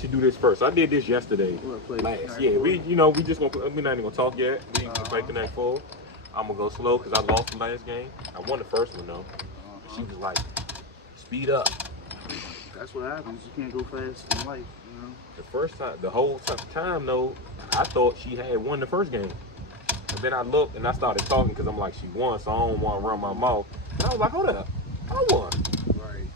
should do this first. I did this yesterday. Yeah, we just gonna. We're not even gonna talk yet. We can play Connect Four. I'm gonna go slow because I lost the last game. I won the first one though. She was like, "Speed up." That's what happens. You can't go fast in life, you know. The first time, the whole time though, I thought she had won the first game. And then I looked and I started talking because I'm like, she won, so I don't want to run my mouth. And I was like, hold up, I won. Right.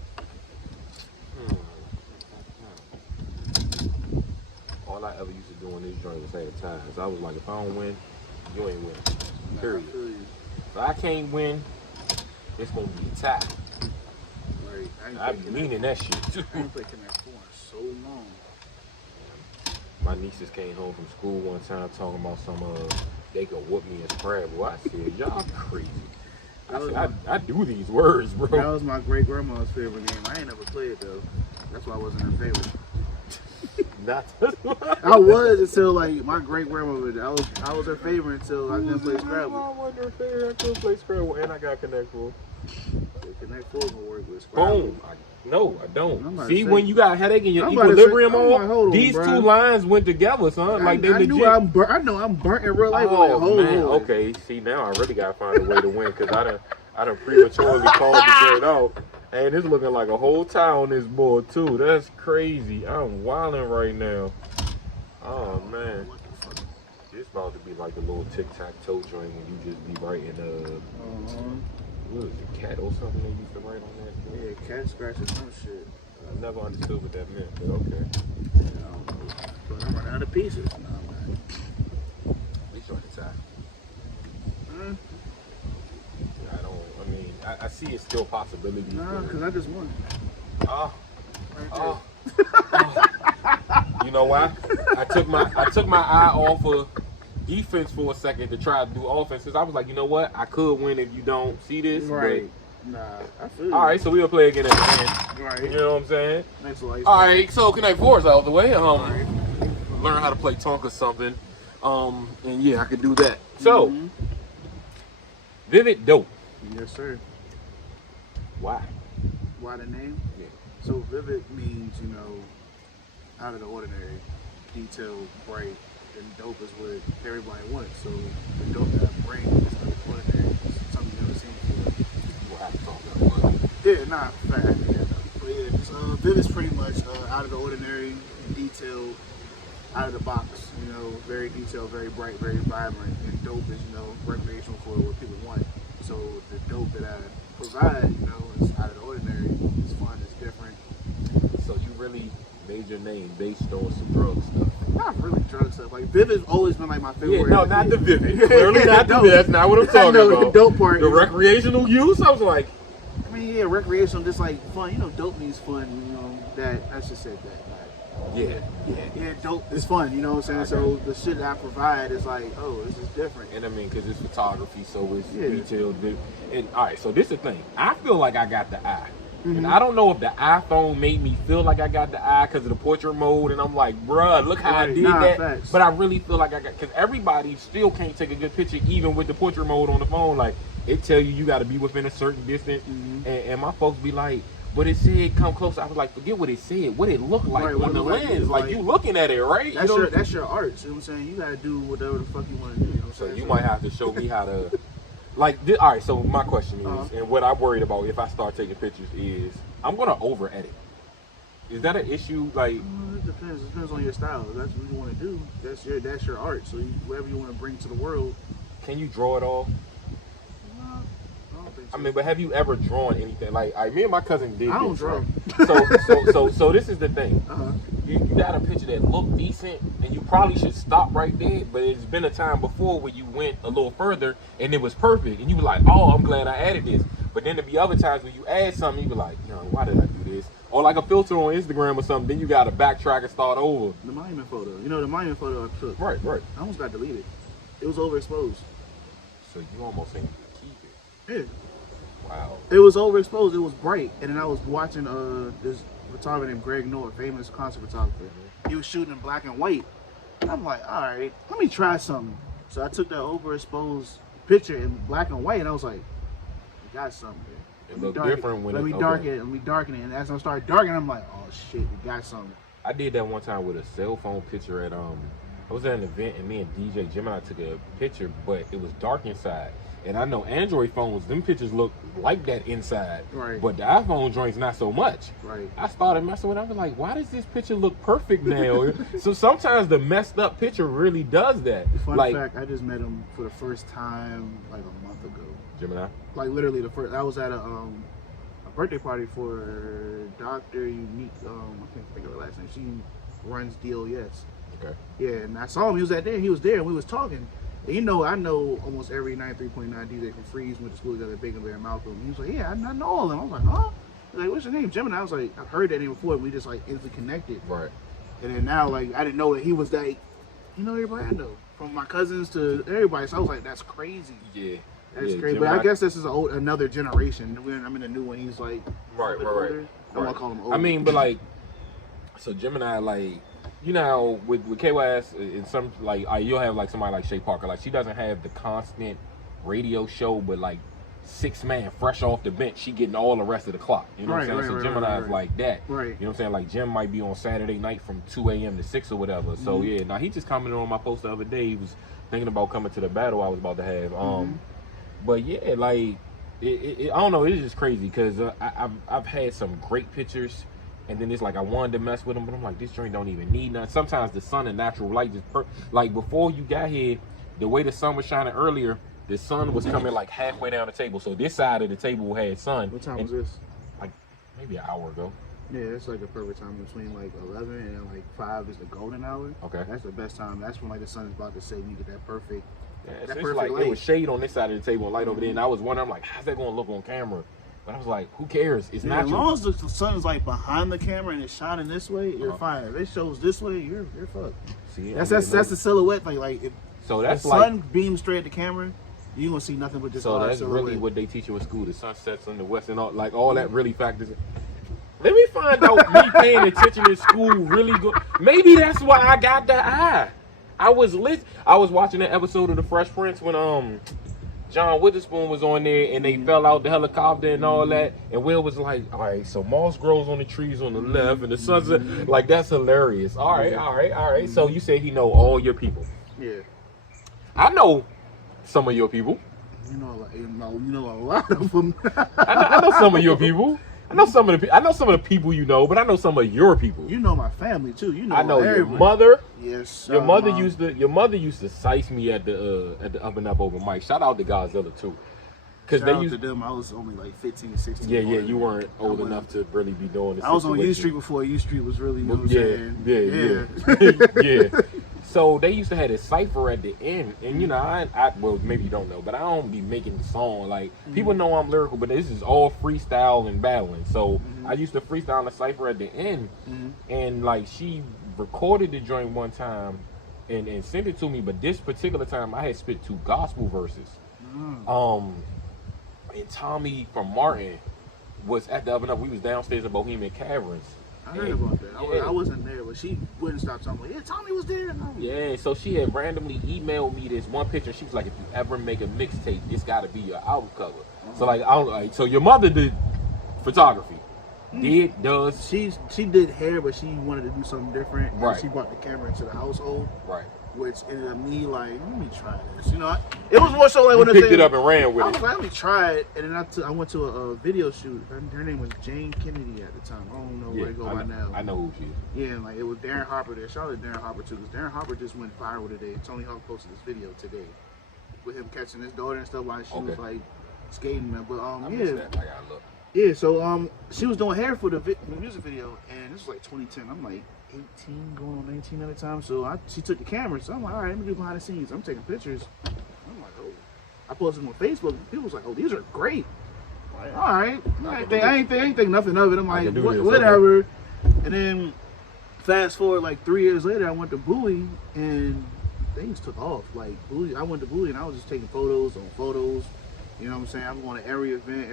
All I ever used to do on this joint was have ties. I was like, if I don't win, you ain't win. Period. If I can't win, it's gonna be a tie. Right. I be meaning that shit too. I ain't played Connect 4 in so long. My nieces came home from school one time talking about some they could whoop me in Scrabble. I said, y'all crazy. I do these words, bro. That was my great grandma's favorite game. I ain't never played though. That's why I wasn't her favorite. I was until like my great grandma. I was her favorite until I couldn't play Scrabble. I wasn't her favorite. I couldn't play Scrabble, and I got Connect Four. Connect 4 gonna work with Scrabble. Boom. No, I don't. See, when you got a headache and your equilibrium these two lines went together, son. Like they legit. I know I'm burnt in real life. Oh man. Okay. See, now I really gotta find a way to win because I done prematurely called the game out. And it's looking like a whole tie on this board too. That's crazy. I'm wilding right now. Oh man. It's about to be like a little tic-tac-toe joint when you just be writing what is it, cat or something they used to write on that? Yeah, cat scratches some shit. I never understood what that meant, but okay. But I'm running out of pieces. No, man. We short the tie. I see it's still possibilities. Nah, because I just won. You know why? I took my eye off of defense for a second to try to do offense. Because I was like, you know what? I could win if you don't see this. Right. Nah, I feel you. All right, so we'll play again at the end. Right. You know what I'm saying? Next life. All right, so Connect 4 is out of the way. Learn how to play Tonka something. And yeah, I could do that. So, Vivid Dope. Yes, sir. Why? Why the name? Yeah. So vivid means, out of the ordinary, detailed, bright, and dope is what everybody wants. So the dope that I bring is out of the ordinary. It's something you've never seen before. We'll have to talk about it. Yeah, not fact. Yeah, but yeah, so vivid's pretty much out of the ordinary, detailed, out of the box. Very detailed, very bright, very vibrant, and dope is recreational for what people want. So the dope that I provide, is out of the ordinary. It's fun, it's different. So you really made your name based on some drug stuff? Not really drug stuff. Like Vivid's always been like my favorite. Yeah, no, not the Vivid. Clearly not the Vivid. That's not what I'm talking about. The dope part. The recreational use. I was like, I mean, yeah, recreational, just like fun. Dope means fun. That's just said that. Yeah, dope is fun, you know what I'm saying? So the shit that I provide is like, oh, this is different. And I mean, because it's photography, so it's detailed. And all right, so this is the thing. I feel like I got the eye. And I don't know if the iPhone made me feel like I got the eye because of the portrait mode. And I'm like, bruh, look how I did that. Facts. But I really feel like I got, because everybody still can't take a good picture even with the portrait mode on the phone. Like, it tell you got to be within a certain distance. And my folks be like, but it said come close. I was like, forget what it said. What it looked like on the lens. Like, you looking at it, right? That's your art. You know what I'm saying? You got to do whatever the fuck you want to do. You know what I'm saying? So you might have to show me how to... all right, so my question is, and what I'm worried about if I start taking pictures is, I'm going to over-edit. Is that an issue? Like, it depends. It depends on your style. If that's what you want to do. That's your art. So whatever you want to bring to the world. Can you draw it all? So. I mean, but have you ever drawn anything? Like, me and my cousin did. I don't draw. So this is the thing. You got a picture that looked decent, and you probably should stop right there. But it's been a time before where you went a little further, and it was perfect, and you were like, "Oh, I'm glad I added this." But then there be other times when you add something, you be like, "Why did I do this?" Or like a filter on Instagram or something. Then you got to backtrack and start over. The monument photo. The monument photo I took. Right. I almost got deleted. It was overexposed. So you almost ain't keep it. Yeah. Wow. It was overexposed. It was bright, and then I was watching this photographer named Greg Noah, famous concert photographer. He was shooting in black and white. And I'm like, all right, let me try something. So I took that overexposed picture in black and white, and I was like, we got something here. It looked different when let me darken it. And as I started darkening, I'm like, oh shit, we got something. I did that one time with a cell phone picture at I was at an event and me and DJ Gemini took a picture, but it was dark inside. And I know Android phones, them pictures look like that inside. Right. But the iPhone joints not so much. Right. I started messing with it. I was like, why does this picture look perfect now? So sometimes the messed up picture really does that. Fun like, fact, I just met him for the first time like a month ago. Gemini? Like literally the first. I was at a birthday party for Dr. Unique. I can't think of her last name. She runs DOS. Okay. Yeah, and I saw him. He was at there. He was there, and we was talking. And you know, I know almost every 93.9 DJ from Freeze, went to school together, Bacon Bear and Malcolm. He was like, yeah, I know all of them. I was like, huh? He's like, what's your name? Gemini. I was like, I've heard that name before, and we just like instantly connected. Right. And then now, like, I didn't know that he was like, you know, everybody I know, from my cousins to everybody. So I was like, that's crazy. Yeah. That's yeah, crazy. Gemini. But I guess this is another generation. I'm in a new one. He's like, Right. I want to call him old. I mean, but like, so Gemini, like, you know, how with KYS and some like you'll have like somebody like Shay Parker, like she doesn't have the constant radio show, but like 6-man fresh off the bench, she getting all the rest of the clock. You know what I'm saying? So Gemini is like that. Right. You know what I'm saying? Like Jim might be on Saturday night from 2 a.m. to 6 or whatever. So yeah, now he just commented on my post the other day. He was thinking about coming to the battle I was about to have. But yeah, like I don't know, it's just crazy because I've had some great pictures. And then it's like I wanted to mess with them, but I'm like, this joint don't even need none. Sometimes the sun and natural light just like before you got here, the way the sun was shining earlier, the sun was coming like halfway down the table. So this side of the table had sun. What time was this? Like maybe an hour ago. Yeah, it's like a perfect time between like 11 and like 5 is the golden hour. Okay. That's the best time. That's when like the sun is about to set and you get that perfect. Yeah, that so it's perfect like light. it was shade on this side of the table and light over there. And I was wondering, I'm like, how's that gonna look on camera? But I was like, who cares? It's Yeah, as natural. long as the sun is like behind the camera and it's shining this way, you're fine. If it shows this way, you're fucked. See, That's the silhouette. Like if so that's the like sun beams straight at the camera, you gonna see nothing but this. so that's silhouette. really what they teach you in school. The sun sets in the west and all that really factors in. Let me find out me paying attention in school really good. Maybe that's why I got the eye. I was watching an episode of The Fresh Prince when John Witherspoon was on there and they fell out the helicopter and all that. And Will was like, all right, so moss grows on the trees on the left and the sun's like, that's hilarious. All right. So you say he know all your people. Yeah. I know some of your people. You know a lot of them. I know some of your people. I know some of the people you know, but I know some of your people. You know my family too. You know I know everyone. your mother. Yes. Your mother used to size me at the Up and Up open mic. Shout out to Godzilla too, because Shout they out used to them. I was only like 15, 16. Yeah, you weren't old enough to really be doing this. I was on U Street before U Street was really. You know what I'm saying? Yeah. So they used to have this cipher at the end, and you know, I well maybe you don't know, but I don't be making the song. Like people know I'm lyrical, but this is all freestyle and battling. So I used to freestyle the cipher at the end, and like she recorded the joint one time and sent it to me, but this particular time I had spit 2 gospel verses. And Tommy from Martin was at the Up and Up. We was downstairs in Bohemian Caverns. I heard about that. I wasn't there, but she wouldn't stop talking. Like, yeah, Tommy was there. Yeah, so she had randomly emailed me this one picture. She was like, if you ever make a mixtape, this got to be your album cover. So so your mother did photography. Does. She did hair, but she wanted to do something different. Right. She brought the camera into the household. Right. Which ended up me like, let me try this. You know, it was more so like You when I picked it up and ran with I it. was like, let me try it, and then I went to a video shoot. Her name was Jane Kennedy at the time. I don't know where to go by now. I know who she is. Yeah, and like it was Darren Harper there. Shout out to Darren Harper too, because Darren Harper just went viral today. Tony Hawk posted this video today with him catching his daughter and stuff while she was like skating, man. But I missed that. I gotta look. yeah. So she was doing hair for the music video, and this was like 2010. I'm like 18, going on 19 at the time. So she took the camera. So I'm like, all right, let me do behind the scenes. I'm taking pictures. I'm like, oh. I posted them on Facebook. People was like, oh, these are great. I'm like, all right. I ain't think nothing of it. I'm like, whatever. Okay. And then fast forward like 3 years later, I went to Bowie and things took off. Like Bowie, I went to Bowie and I was just taking photos on photos. You know what I'm saying? I'm going to every event,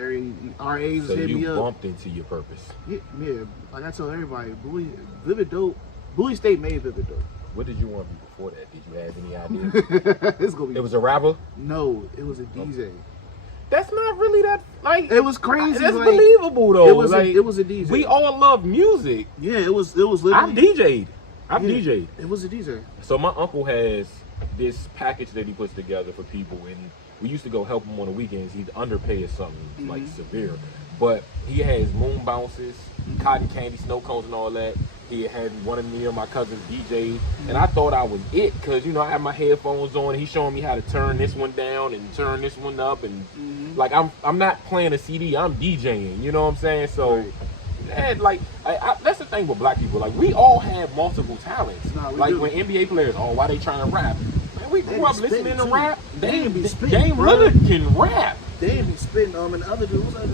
RAs hit me up. So you bumped into your purpose. Yeah, like I tell everybody, Bowie, Vivid Dope, Bowie State made Vivid Dope. What did you want to be before that? Did you have any idea? It's gonna be. It was a rapper? No, it was a DJ. that's not really that, like, It was crazy. That's like, believable though. It was like, it was a DJ. We all love music. Yeah, it was literally. I've DJ'd. It was a DJ. So my uncle has this package that he puts together for people, and we used to go help him on the weekends. He'd underpay or something like severe, but he has moon bounces, cotton candy, snow cones, and all that. He had one of me and my cousins DJ'd, and I thought I was it because I had my headphones on. And he's showing me how to turn this one down and turn this one up, and like I'm not playing a CD, I'm DJing. You know what I'm saying? So. And like that's the thing with black people. Like we all have multiple talents. Like when NBA players, why they trying to rap? Man, we grew up listening to rap. They be spitting. Dame Lillard can rap. They be spitting. And the other dude, what's that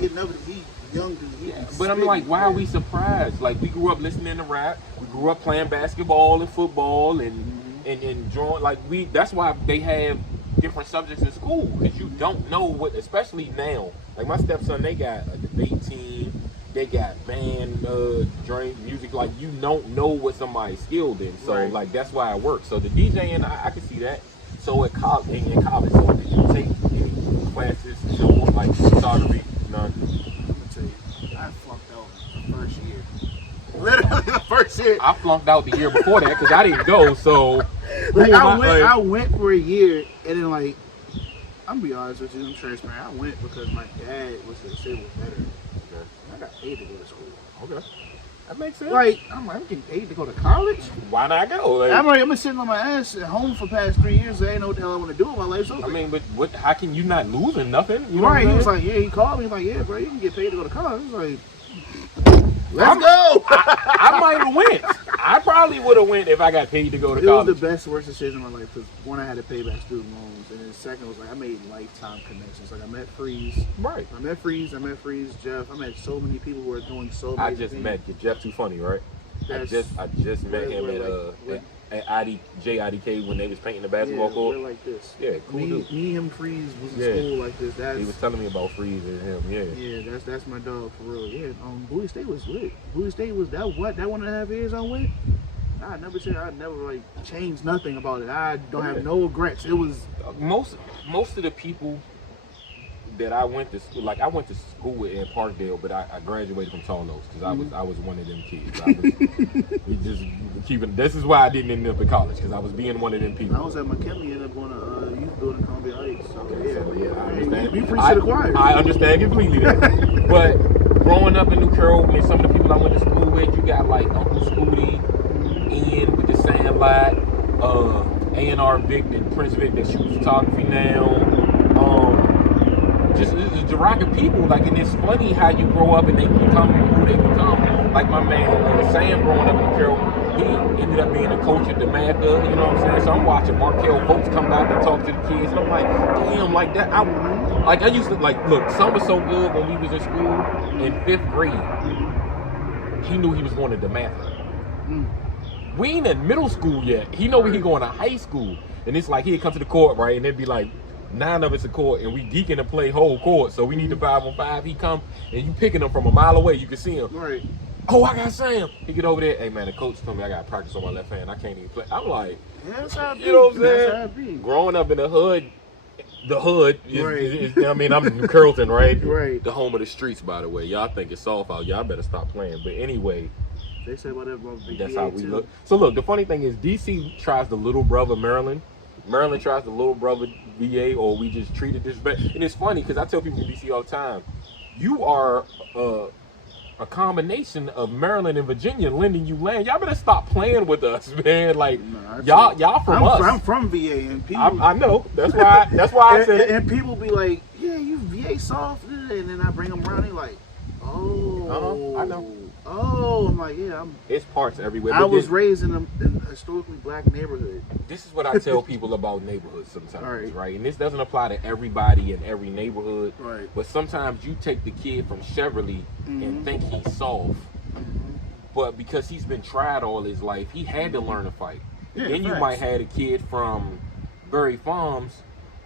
dude? He young dude. But I'm like, why are we surprised? Like we grew up listening to rap. We grew up playing basketball and football and drawing. Like that's why they have different subjects in school because you don't know what, especially now. Like my stepson, they got a debate team, they got band, drink, music. Like you don't know what somebody's skilled in, so like that's why it works. So the DJing, I can see that. So at college, in college, so did you take any classes, like photography? None. I'm gonna tell you, I flunked out the first year. Literally the first year. I flunked out the year before that because I didn't go. So like I went for a year, and then like. I'm gonna be honest with you, I'm transparent. I went because my dad was the shit was better. Okay. I got paid to go to school. Okay. That makes sense. Like, I'm getting paid to go to college. Why not go? Like, I'm been sitting on my ass at home for the past 3 years. I ain't know what the hell I want to do with my life. So I mean, but how can you not losing nothing? You know right. He was like, he called me. He's like, bro, you can get paid to go to college. I was like, let's go. I might have went. I probably would have went if I got paid to go to college. It was the best, worst decision of my life because one, I had to pay back student loans, and then second was like I made lifetime connections. Like I met Freeze, right? I met Freeze, Jeff. I met so many people who are doing so many. I just met Jeff. Too funny, right? I just met him at IDK when they was painting the basketball court. We're like this. Yeah, cool dude. Me, him, Freeze was in school like this. He was telling me about Freeze and him. Yeah, that's my dog for real. Yeah, Bowie State was lit. Bowie State was that 1.5 years I went. I never like changed nothing about it. I don't have no regrets. It was most of the people that I went to school, like I went to school in Parkdale, but I graduated from Tall Oaks because I was one of them kids. This is why I didn't end up in college because I was being one of them people. I was at McKinley, ended up going to youth building Columbia Heights. So I understand. You preach to the choir. I understand completely that. But growing up in New Carroll, and some of the people I went to school with, you got like Uncle Scooty, Ian with the Sandlot, A&R Vic and Prince Vic that shoots photography now. Just a derogatory people, like, and it's funny how you grow up and they become who they become. Like my man Sam, growing up in Carroll, he ended up being a coach at the Mather, you know what I'm saying? So I'm watching Markel folks come out and talk to the kids, and I'm like, damn, like that. I used to look. Son was so good when we was in school in 5th grade. He knew he was going to the Mather. We ain't in middle school yet. He know he going to high school, and it's like he'd come to the court, right, and it'd be like 9 of us a court, and we geeking to play whole court, so we need the 5-on-5. He come, and you picking him from a mile away. You can see him. Right. Oh, I got Sam. He get over there. Hey, man, the coach told me I got to practice on my left hand. I can't even play. I'm like, that's how it be. You know what I'm saying? That's how it be. Growing up in the hood is I mean, I'm in Carrollton, right? Right. The home of the streets, by the way. Y'all think it's soft out. Y'all better stop playing. But anyway, they say whatever. That's how we look. So look, the funny thing is, DC tries the little brother Maryland. Maryland tries the little brother VA, or we just treat it this bad. And it's funny because I tell people in DC all the time, you are a combination of Maryland and Virginia lending you land. Y'all better stop playing with us, man. Like y'all from us. I'm from VA, and people. I know. That's why I said. And people be like, "Yeah, you VA soft," and then I bring them around. They like, "Oh, I know." Oh, I'm like, yeah, It's parts everywhere. I was raised in a historically black neighborhood. This is what I tell people about neighborhoods sometimes, right? And this doesn't apply to everybody in every neighborhood. Right. But sometimes you take the kid from Cheverly and think he's soft. But because he's been tried all his life, he had to learn to fight. Yeah, then you might have a kid from Berry Farms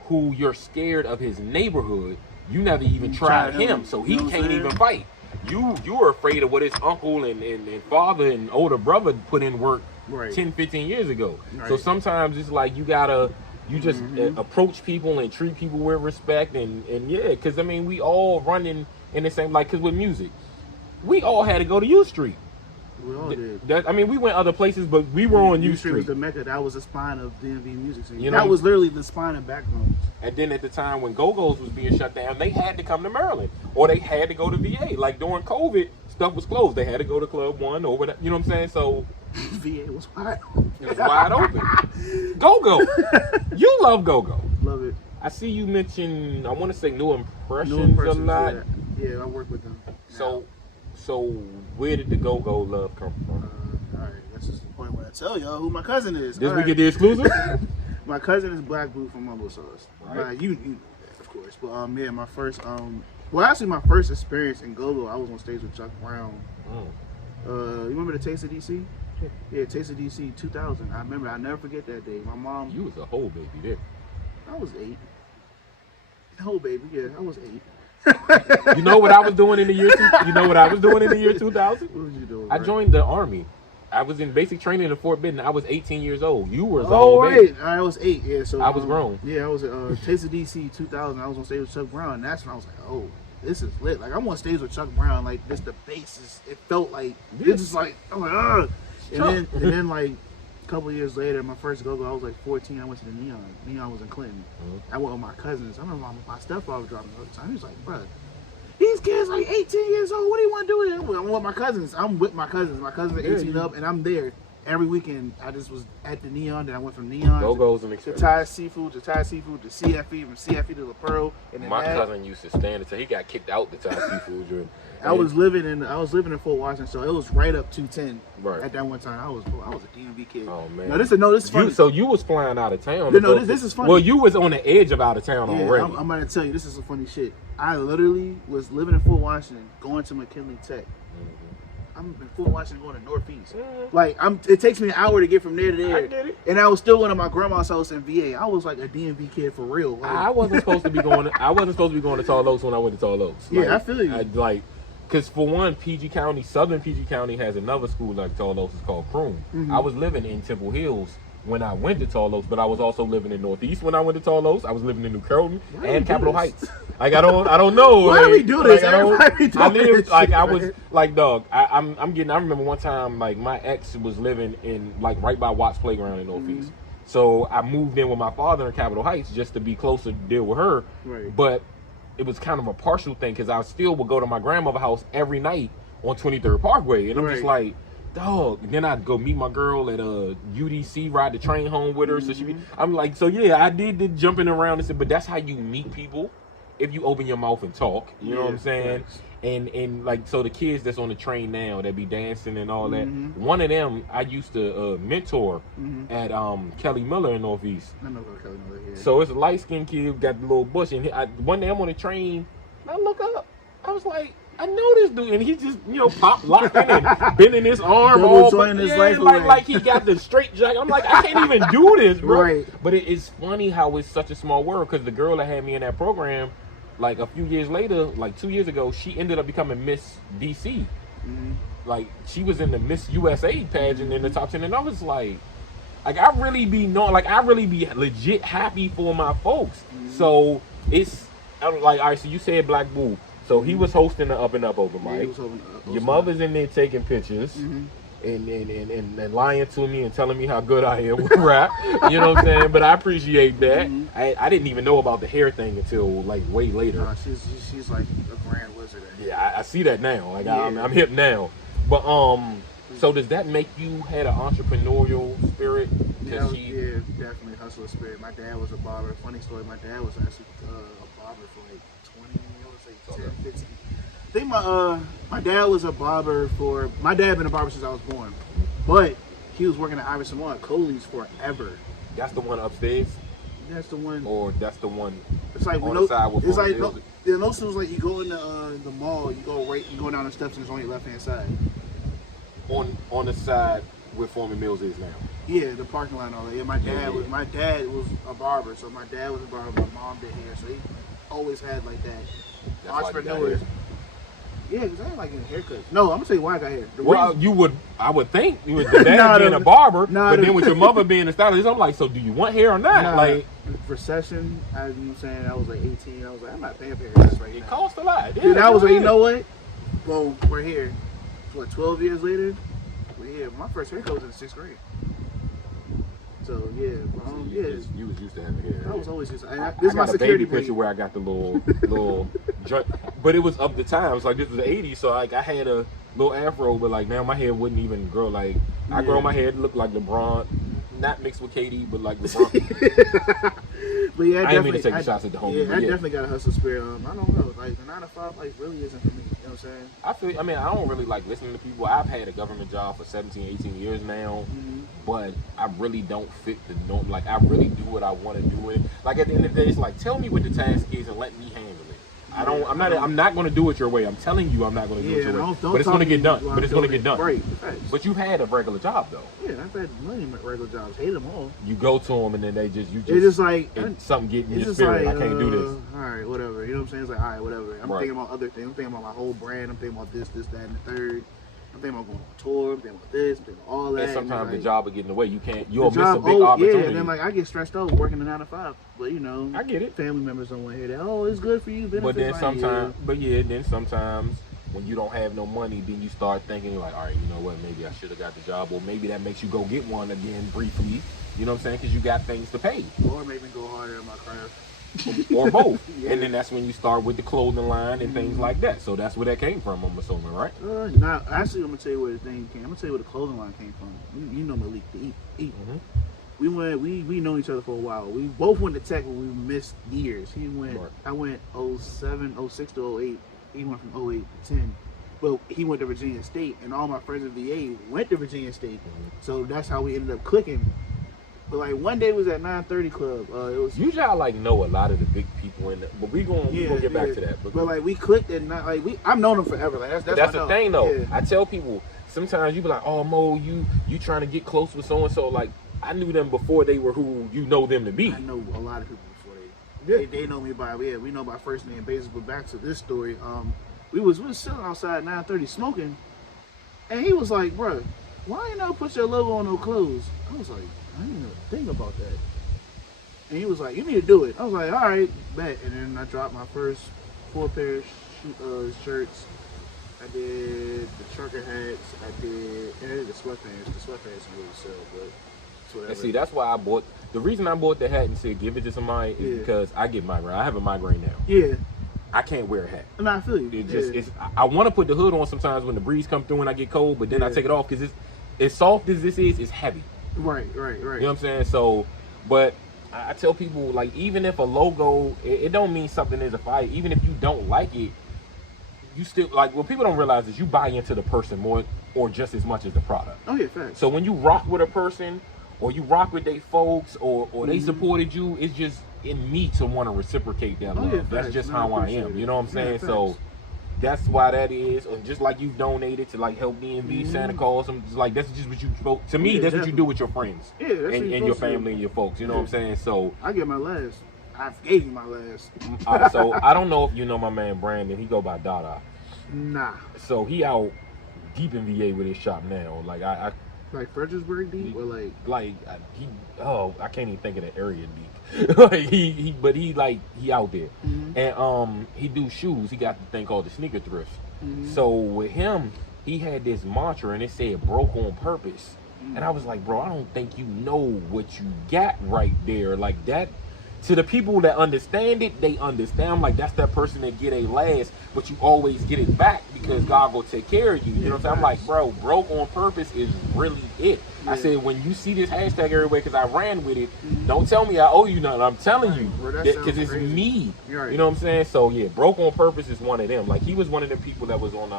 who you're scared of his neighborhood. You never even tried him, so he can't even fight. You're afraid of what his uncle and father and older brother put in work 10, 15 years ago. Right. So sometimes it's like you gotta You just approach people and treat people with respect, and yeah, because I mean, we all running in the same, like, because with music, we all had to go to U Street. We all did. I mean, we went other places, but we were on U Street. Was the mecca. That was the spine of DMV music scene. You that know, was literally the spine and backbone. And then at the time when Go-Go's was being shut down, they had to come to Maryland, or they had to go to VA. Like during COVID, stuff was closed. They had to go to Club One or whatever. You know what I'm saying? So VA was wide. It was wide open. Go-Go. You love Go-Go. Love it. I see you mention, I want to say New Impressions a lot. Yeah, I work with them. So where did the Go-Go love come from? All right, that's just the point where I tell y'all who my cousin is. This we get the exclusive? My cousin is Black Boot from Mumble Sauce. Right. You know that, of course. But yeah, my first my first experience in Go-Go, I was on stage with Chuck Brown. You remember the Taste of DC? Yeah, Taste of DC 2000. I remember. I'll never forget that day. My mom. You was a whole baby there. I was 8. Whole baby. Yeah, I was 8. You know what I was doing in the year? You know what I was doing in the year 2000? What was you doing? I joined the Army. I was in basic training in Fort Benton. I was 18 years old. You were old baby. I was 8. Yeah, so I was grown. Yeah, I was at Taste of DC 2000. I was on stage with Chuck Brown. And that's when I was like, oh, this is lit. Like I'm on stage with Chuck Brown. Like this, the bass is. It felt like it's just like I'm like, ugh. And then like a couple years later, my first Go-Go, I was like 14. I went to the Neon. Neon was in Clinton. I went with my cousins. I remember my stepfather was driving all the time. He was like, bro, these kids like 18 years old. What do you want to do with them? I'm with my cousins. I'm with my cousins. My cousins are 18 up, and I'm there every weekend. I just was at the Neon. Then I went from Neon Go-Go's to an experience. Thai seafood, to CFE, from CFE to La Pearl. And my cousin used to stand until he got kicked out the Thai seafood joint. I was living in Fort Washington, so it was right up 210. Right. At that one time, I was a DMV kid. Oh man. No, this is funny. So you was flying out of town. No, this is funny. Well, you was on the edge of out of town already. I'm gonna tell you, this is some funny shit. I literally was living in Fort Washington, going to McKinley Tech. I'm in Fort Washington, going to Northeast. Like it takes me an hour to get from there to there. I get it. And I was still going to my grandma's house in VA. I was like a DMV kid for real. Like, I wasn't supposed to be going. To Tall Oaks when I went to Tall Oaks. Yeah, I feel you. Because for one, Southern PG County has another school like Tall Oaks. It's called Croom. I was living in Temple Hills when I went to Tall Oaks, but I was also living in Northeast when I went to Tall Oaks. I was living in New Carrollton and Capitol Heights. Like I don't know. Why do we do this? I lived like I was like dog. I remember one time like my ex was living in like right by Watts Playground in Northeast. So I moved in with my father in Capitol Heights just to be closer to deal with her. Right. But it was kind of a partial thing because I still would go to my grandmother's house every night on 23rd Parkway, and I'm just like, dog. And then I'd go meet my girl at UDC, ride the train home with her. So I'm like, so yeah, I did jumping around and stuff, but that's how you meet people if you open your mouth and talk. You know what I'm saying? Right. And like, so the kids that's on the train now that be dancing and all that, one of them I used to mentor at Kelly Miller in Northeast. I know about Kelly Miller, yeah. So it's a light-skinned kid, got the little bush, and one day I'm on the train, and I look up, I was like, I know this dude, and he just, pop locking and bending his arm all, like he got the straight jacket. I'm like, I can't even do this, bro. Right. But it's funny how it's such a small world, because the girl that had me in that program, like a few years later, like 2 years ago, she ended up becoming Miss DC. Like she was in the Miss USA pageant in the top 10, and I was like I really be legit happy for my folks. So I'm like, all right. So you said Black Bull. So he was hosting the Up and Up open mic. Your mother's in there taking pictures. And lying to me and telling me how good I am with rap. You know what I'm saying? But I appreciate that. I didn't even know about the hair thing until like way later. No, she's like a grand wizard. Yeah, I see that now. Like I'm hip now. But so does that make you had an entrepreneurial spirit? Yeah, definitely hustler spirit. My dad was a barber. Funny story. My dad was actually a barber for like 10, 15. I think my dad was a barber my dad been a barber since I was born, but he was working at Iverson Mall at Coley's forever. That's the one upstairs? That's the one. Or that's the one it's like on the side with it's like no schools like you go in the mall, you go down the steps and it's on your left hand side. On the side where Foreman Mills is now. Yeah, the parking lot and all that. Yeah, my dad was a barber, so my dad was a barber, my mom did hair, so he always had like that entrepreneur. Yeah, because I ain't like getting haircuts. No, I'm gonna tell you why I got hair. Well, I would think you with the dad being a barber, but then with your mother being a stylist, I'm like, so do you want hair or not? Like recession, you know what I'm saying? I was like 18. I was like, I'm not paying for haircuts right now. It costs a lot. Yeah, Dude, I was like, you know what? Well, we're here. What, 12 years later? We're here. My first haircut was in the 6th grade. So yeah, you was used to having hair. I was always used to. This is my security picture where I got the little joint, but it was up the times. Like this was the '80s, so like I had a little afro, but like now my hair wouldn't even grow. Like I grow my hair to look like LeBron, not mixed with KD, but like LeBron. But yeah, I didn't mean to take the shots at the homie. Yeah, I definitely got a hustle spirit. I don't know, like the 9 to 5 life really isn't for me. You know what I'm saying? I mean, I don't really like listening to people. I've had a government job for 17, 18 years now, but I really don't fit the norm. Like, I really do what I want to do it. Like, at the end of the day, it's like, tell me what the task is and let me handle it. I'm not going to do it your way. I'm telling you I'm not going to do it your way. But it's going to get done. But it's going to get done. Right. But you've had a regular job, though. Yeah, I've had a million regular jobs. Hate them all. You go to them and then it's just like something getting in your spirit. Like, I can't do this. All right, whatever. You know what I'm saying? It's like, all right, whatever. I'm thinking about other things. I'm thinking about my whole brand. I'm thinking about this, that, and the third. I'm thinking about going on tour. I'm thinking about this. I'm thinking about all that. And sometimes the job will get in the way. You'll miss a big opportunity. Yeah, and then like I get stressed out working the 9 to 5. But you know, I get it. Family members don't want to hear that. Oh, it's good for you. But then sometimes, when you don't have no money, then you start thinking like, all right, you know what? Maybe I should have got the job, or maybe that makes you go get one again briefly. You know what I'm saying? Because you got things to pay. Or maybe go harder in my craft. Or both. Yeah. And then that's when you start with the clothing line and things like that. So that's where that came from, I'm assuming, right? Nah, actually, I'm gonna tell you where the thing came. I'm gonna tell you where the clothing line came from. You know Malik, the eat. We know each other for a while. We both went to Tech, but we missed years. I went 07, 06 to 08. He went from 08 to 10. But he went to Virginia State, and all my friends at VA went to Virginia State. So that's how we ended up clicking. But like one day was at 930 Club. It was usually I like know a lot of the big people in but we gonna get back to that. But like we clicked and I've known them forever. Like that's the thing though. Yeah. I tell people sometimes you be like, oh Mo, you trying to get close with so and so. Like I knew them before they were who you know them to be. I know a lot of people before they know me by we know by first name basis. But back to this story, we was sitting outside at 930 smoking, and he was like, bro, why you not put your logo on no clothes? I was like, I didn't even think about that. And he was like, you need to do it. I was like, all right, bet. And then I dropped my first 4 pair of shirts. I did the trucker hats. I did the sweatpants. The sweatpants didn't really sell, but it's whatever. And see, that's why the reason I bought the hat and said give it to somebody is because I get migraine. I have a migraine now. Yeah. I can't wear a hat. And I feel you. I want to put the hood on sometimes when the breeze comes through and I get cold, but then I take it off because it's as soft as this is, it's heavy. Right. You know what I'm saying? So, but I tell people, like, even if a logo, it don't mean something is a fight. Even if you don't like it, you still, like, what people don't realize is you buy into the person more or just as much as the product. Oh, yeah, facts. So when you rock with a person or you rock with their folks or they supported you, it's just in me to want to reciprocate that love. Yeah, that's just how I am. You know what I'm saying? So that's why that is. And just like you've donated to like help DMV, Santa Claus, like that's just what you to me. That's what you do with your friends and your family and your folks. You know what I'm saying? So I get my last. I gave you my last. So I don't know if you know my man Brandon. He go by Dada. Nah. So he out deep in VA with his shop now. Like I like Fredericksburg deep or I can't even think of the area deep. Like he out there. And he do shoes. He got the thing called the sneaker thrift. So with him, he had this mantra and it said broke on purpose. And I was like, bro, I don't think you know what you got right there. Like that. To the people that understand it, they understand. Like that's that person that get a last, but you always get it back because God will take care of you. You know what I'm saying? I'm like, bro, broke on purpose is really it. I said, when you see this hashtag everywhere, because I ran with it, don't tell me I owe you nothing. I'm telling you, because it's me. You know what I'm saying? So yeah, broke on purpose is one of them. Like he was one of the people that was on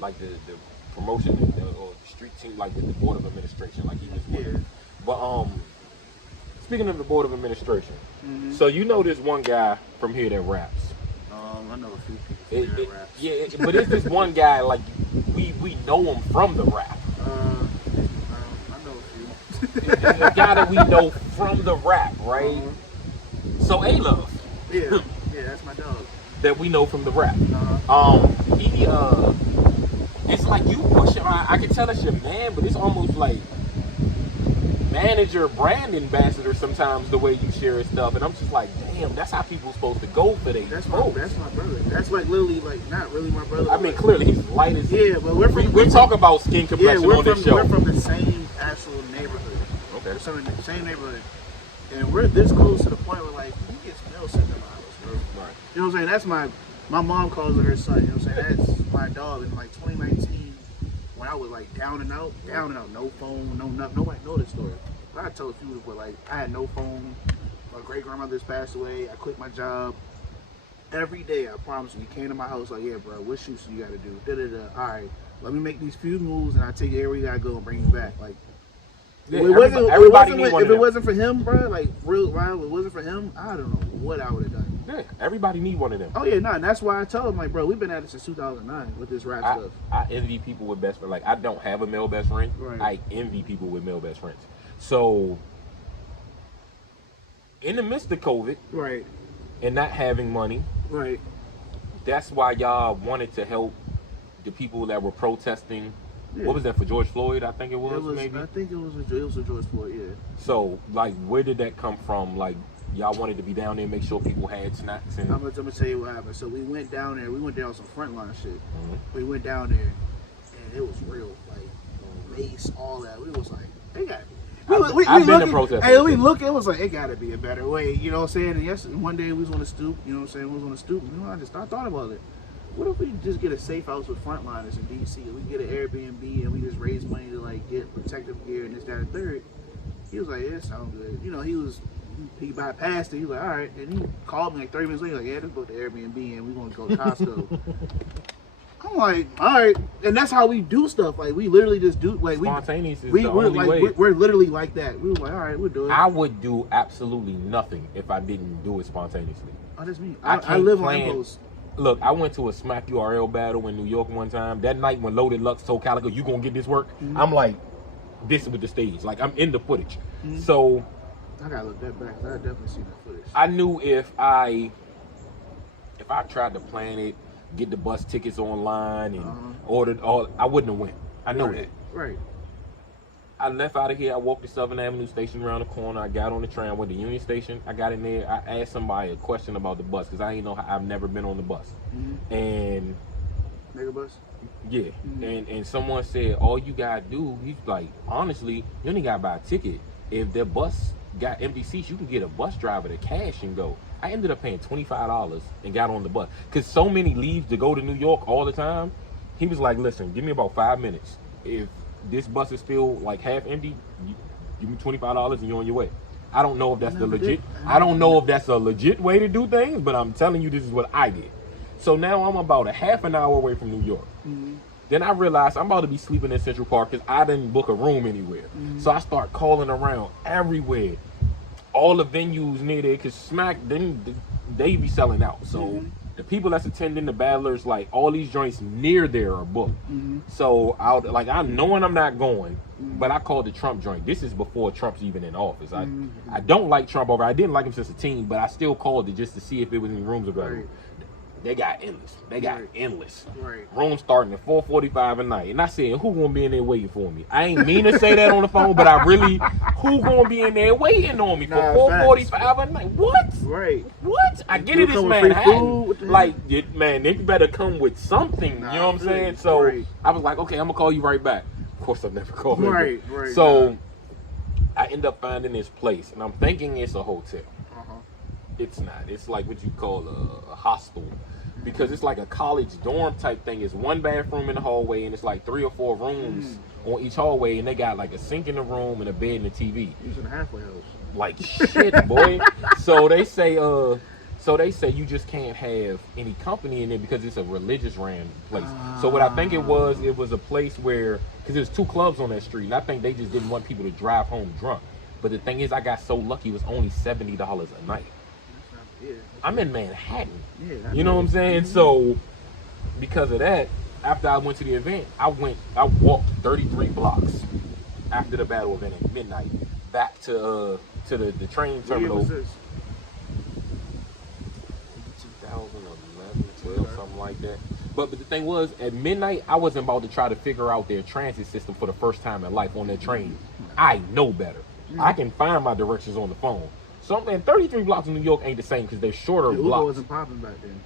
like the promotion or the street team, like with the board of administration. Like he was one. But speaking of the board of administration, so you know this one guy from here that raps. I know a few people that raps. Yeah, but it's this one guy like we know him from the rap. I know a few. It's a guy that we know from the rap, right? So A-Love. Yeah, that's my dog. That we know from the rap. he it's like you push him. I can tell that's your man, but it's almost like manager, brand ambassador sometimes the way you share his stuff, and I'm just like, damn, that's how people supposed to go for their That's folks. my brother. That's like literally like not really my brother. I mean, clearly he's light as but we're talking about skin complexion on this show. We're from the same actual neighborhood. Okay. We're from the same neighborhood, and we're this close to the point where like he gets mail sent to my house, bro. Right. You know what I'm saying? That's my mom calls it her son. You know what I'm saying? That's my dog. In like 2019, when I was like down and out, no phone, no nothing. Nobody know this story. But I told you, but like I had no phone. My great grandmother's passed away. I quit my job. Every day, I promise you, he came to my house like, yeah, bro, what shoots you got to do? All right, let me make these few moves, and I'll take you everywhere you got to go and bring you back. Like, Yeah, if it wasn't for him, bro, like real, if it wasn't for him, I don't know what I would have done. Yeah, everybody need one of them. Oh yeah, and that's why I told him, like, bro, we've been at it since 2009 with this rap stuff. I envy people with best friends. Like, I don't have a male best friend. Right. I envy people with male best friends. So, in the midst of COVID, Right. and not having money, Right. that's why y'all wanted to help the people that were protesting. Yeah. What was that, for George Floyd? I think it was, maybe. I think it was a George Floyd. Yeah. So, like, where did that come from? Like, y'all wanted to be down there and make sure people had snacks and. I'm gonna tell you what happened. So we went down there. We went down some frontline shit. Mm-hmm. We went down there, and it was real. Like mace, all that. We was like, they got. I've been to protest. Hey, we look. It was like it gotta be a better way. You know what I'm saying? And yes, one day we was on the stoop. You know what I'm saying? We was on the stoop. You know, I thought about it. What if we just get a safe house with frontliners in DC? We get an Airbnb and we just raise money to like get protective gear and this, that, and third. He was like, yeah, it sounds good. You know, he bypassed it. He was like, all right. And he called me like 30 minutes later, like, yeah, let's go to Airbnb and we're gonna go to Costco. I'm like, all right, and that's how we do stuff. Like we literally just do like spontaneous is the only way. We're literally like that. We were like, all right, we'll do it. I would do absolutely nothing if I didn't do it spontaneously. Oh, that's me. I live on impulse. Look, I went to a Smack URL battle in New York one time. That night when Loaded Lux told Calico, you gonna get this work? Mm-hmm. I'm like, this with the stage. Like, I'm in the footage. Mm-hmm. So I gotta look that back. I definitely see that footage. I knew if I tried to plan it, get the bus tickets online and ordered all, I wouldn't have went. I know that. Right. I left out of here. I walked to Southern Avenue station around the corner. I got on the train. I went to Union Station. I got in there. I asked somebody a question about the bus because I ain't know how, I've never been on the bus. Mm-hmm. And mega bus? Yeah. Mm-hmm. And someone said, all you gotta do, he's like, honestly, you only gotta buy a ticket. If the bus got empty seats, you can get a bus driver to cash and go. I ended up paying $25 and got on the bus. Because so many leave to go to New York all the time. He was like, listen, give me about 5 minutes. If this bus is still like half empty, give me $25 and you're on your way. I don't know if that's I don't know if that's a legit way to do things, but I'm telling you, this is what I did. So now I'm about a half an hour away from New York. Mm-hmm. Then I realized I'm about to be sleeping in Central Park because I didn't book a room anywhere. Mm-hmm. So I start calling around everywhere. All the venues near there, because Smack, they be selling out. So the people that's attending the battlers, like all these joints near there are booked. Mm-hmm. So I'm knowing I'm not going, but I called the Trump joint. This is before Trump's even in office. I don't like Trump over. I didn't like him since a teen, but I still called it just to see if it was in rooms available. Right. They got endless. Right. Rooms starting at 4:45 at night. And I said, who gonna be in there waiting for me? I ain't mean to say that on the phone, but I really, who gonna be in there waiting on me for 4:45 at night? What? Right. What? I get it, this Manhattan. Like, man, they better come with something. You know what I'm saying? So I was like, okay, I'm gonna call you right back. Of course, I've never called him. Right. So I end up finding this place, and I'm thinking it's a hotel. It's not. It's like what you call a hostel, because it's like a college dorm type thing. It's one bathroom in the hallway, and it's like 3 or 4 rooms on each hallway, and they got like a sink in the room and a bed and a TV. Using a halfway house. Like shit, boy. So they say you just can't have any company in there because it's a religious ran place. So what I think it was a place where, because there's 2 clubs on that street, and I think they just didn't want people to drive home drunk. But the thing is, I got so lucky, it was only $70 a night. Yeah. I'm in Manhattan. Yeah, you know what I'm saying? Mm-hmm. So because of that, after I went to the event, I walked 33 blocks after the battle event at midnight back to the train terminal. What year was this? 2011, 12, something like that. But the thing was, at midnight, I wasn't about to try to figure out their transit system for the first time in life on their train. I know better. I can find my directions on the phone. So, man, 33 blocks in New York ain't the same because they're shorter Uber blocks. wasn't popping back then.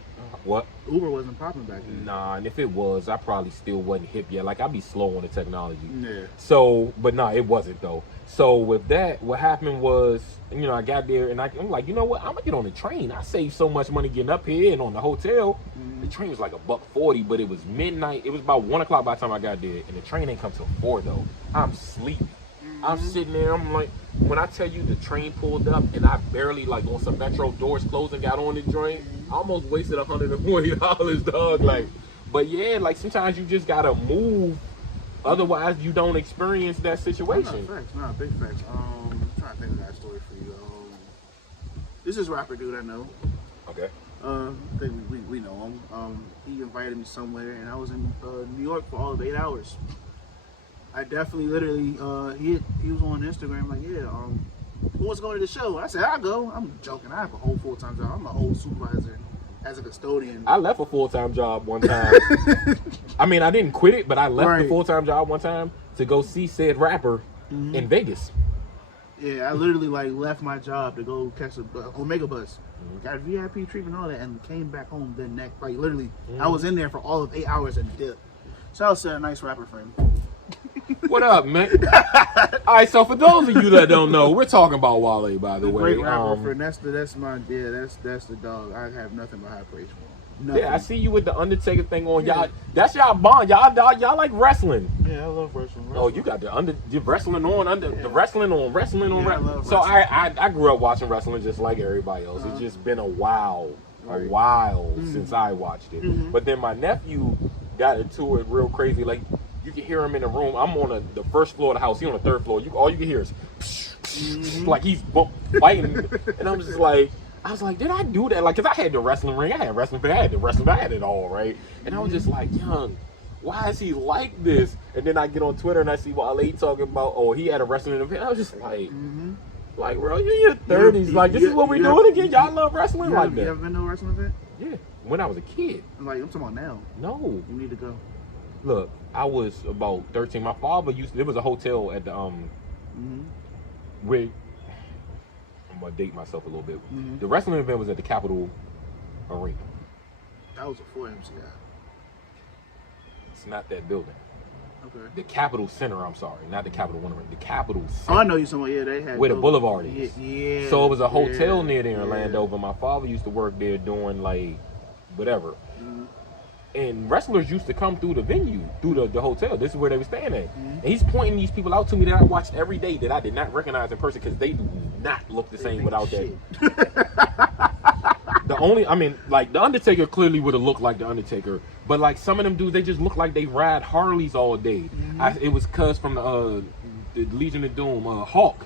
What? Uber wasn't popping back then. Nah, and if it was, I probably still wasn't hip yet. Like, I'd be slow on the technology. Yeah. So, but nah, it wasn't though. So with that, what happened was, you know, I got there and I'm like, you know what? I'm gonna get on the train. I saved so much money getting up here and on the hotel. The train was like $1.40, but it was midnight. It was about 1 o'clock by the time I got there, and the train ain't come till 4 though. I'm sleepy. I'm sitting there. I'm like, when I tell you the train pulled up and I barely like on some metro doors closed and got on the train, I almost wasted $140, dog. Like, but yeah, like sometimes you just gotta move. Otherwise, you don't experience that situation. Big facts. I'm trying to think of that story for you. This is rapper dude I know. Okay. I think we know him. He invited me somewhere, and I was in New York for all of 8 hours. I definitely, literally, he was on Instagram like, yeah, who wants to go to the show? I said, I'll go. I'm joking. I have a whole full-time job. I'm a whole supervisor as a custodian. I left a full-time job one time. I mean, I didn't quit it, but I left the full-time job one time to go see said rapper in Vegas. Yeah, I literally like left my job to go catch a Omega bus, got VIP treatment, all that, and came back home the next. Like literally, I was in there for all of 8 hours and dip. So I was a nice rapper friend. What up, man? All right, so for those of you that don't know, we're talking about Wale, by the way. Great rapper friend. That's the dog. I have nothing but high praise for him. Nothing. Yeah, I see you with the Undertaker thing on. Y'all, that's y'all bond. Y'all like wrestling. Yeah, I love wrestling. Oh, you got the wrestling on the wrestling on. I love so wrestling. I grew up watching wrestling just like everybody else. It's just been a while since I watched it. But then my nephew got into it real crazy. Like you can hear him in the room. I'm on the first floor of the house. He's on the third floor. All you can hear is like he's fighting, and I'm just like. I was like, did I do that? Like, cause I had the wrestling ring, I had wrestling, I had the wrestling, I had it all, right? And I was just like, young, why is he like this? And then I get on Twitter and I see Wale talking about, oh, he had a wrestling event. I was just like, bro, you're in your 30s. Like, this is what we're doing again. Y'all love wrestling like that. You ever been to a wrestling event? Yeah, when I was a kid. I'm talking about now. No. You need to go. Look, I was about 13. My father there was a hotel at the where. I'm gonna date myself a little bit. The wrestling event was at the Capitol Arena. That was a 4MCI. It's not that building. Okay. The Capitol Center, I'm sorry. Not the Capitol One Arena. The Capitol Center. Oh, I know you somewhere. Yeah, they had where the Boulevard is. Yeah. So it was a hotel near there in Orlando, but my father used to work there doing like whatever. And wrestlers used to come through the venue, through the hotel. This is where they were staying at. And he's pointing these people out to me that I watched every day that I did not recognize in person because they do not look the same without that. The Undertaker clearly would have looked like the Undertaker, but like some of them dudes, they just look like they ride Harleys all day. It was Cuz from the Legion of Doom, Hulk.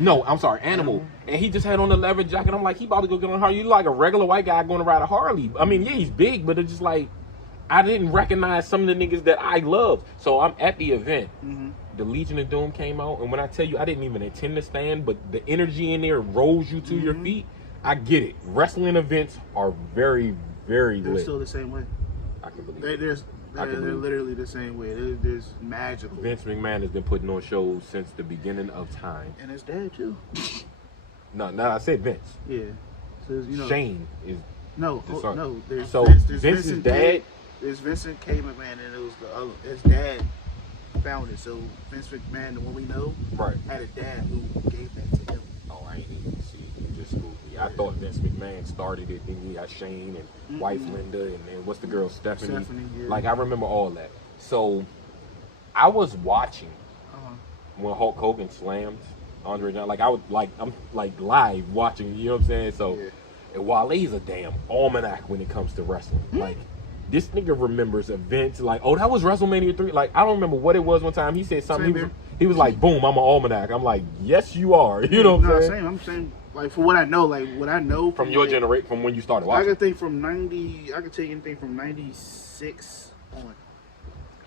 No, I'm sorry, Animal. And he just had on the leather jacket. I'm like, he about to go get on a Harley. You like a regular white guy going to ride a Harley. I mean, yeah, he's big, but it's just like, I didn't recognize some of the niggas that I loved. So I'm at the event. The Legion of Doom came out. And when I tell you, I didn't even intend to stand, but the energy in there rolls you to your feet. I get it. Wrestling events are very, very lit. They're still the same way. I can believe it. They're literally the same way. They're magical. Vince McMahon has been putting on shows since the beginning of time. And his dad, too. No, I said Vince. Yeah. So, Shane is... No. There's Vince's dad... There's Vincent K. McMahon, and it was his dad founded. So Vince McMahon, the one we know, had a dad who gave that to him. Oh, I ain't even see. You just schooled me. I thought Vince McMahon started it. Then he got Shane and wife Linda, and then what's the girl Stephanie? Yeah. Like I remember all that. So I was watching when Hulk Hogan slammed Andre Johnson. I'm live watching. You know what I'm saying? So and Wale's a damn almanac when it comes to wrestling. Like. This nigga remembers events like, oh, that was WrestleMania 3. Like, I don't remember what it was one time. He said something. He was like, boom, I'm an almanac. I'm like, yes, you are. You know what I'm saying? I'm saying, like, for what I know. From your generation, from when you started watching. I can think from 90, I can tell you anything from 96 on.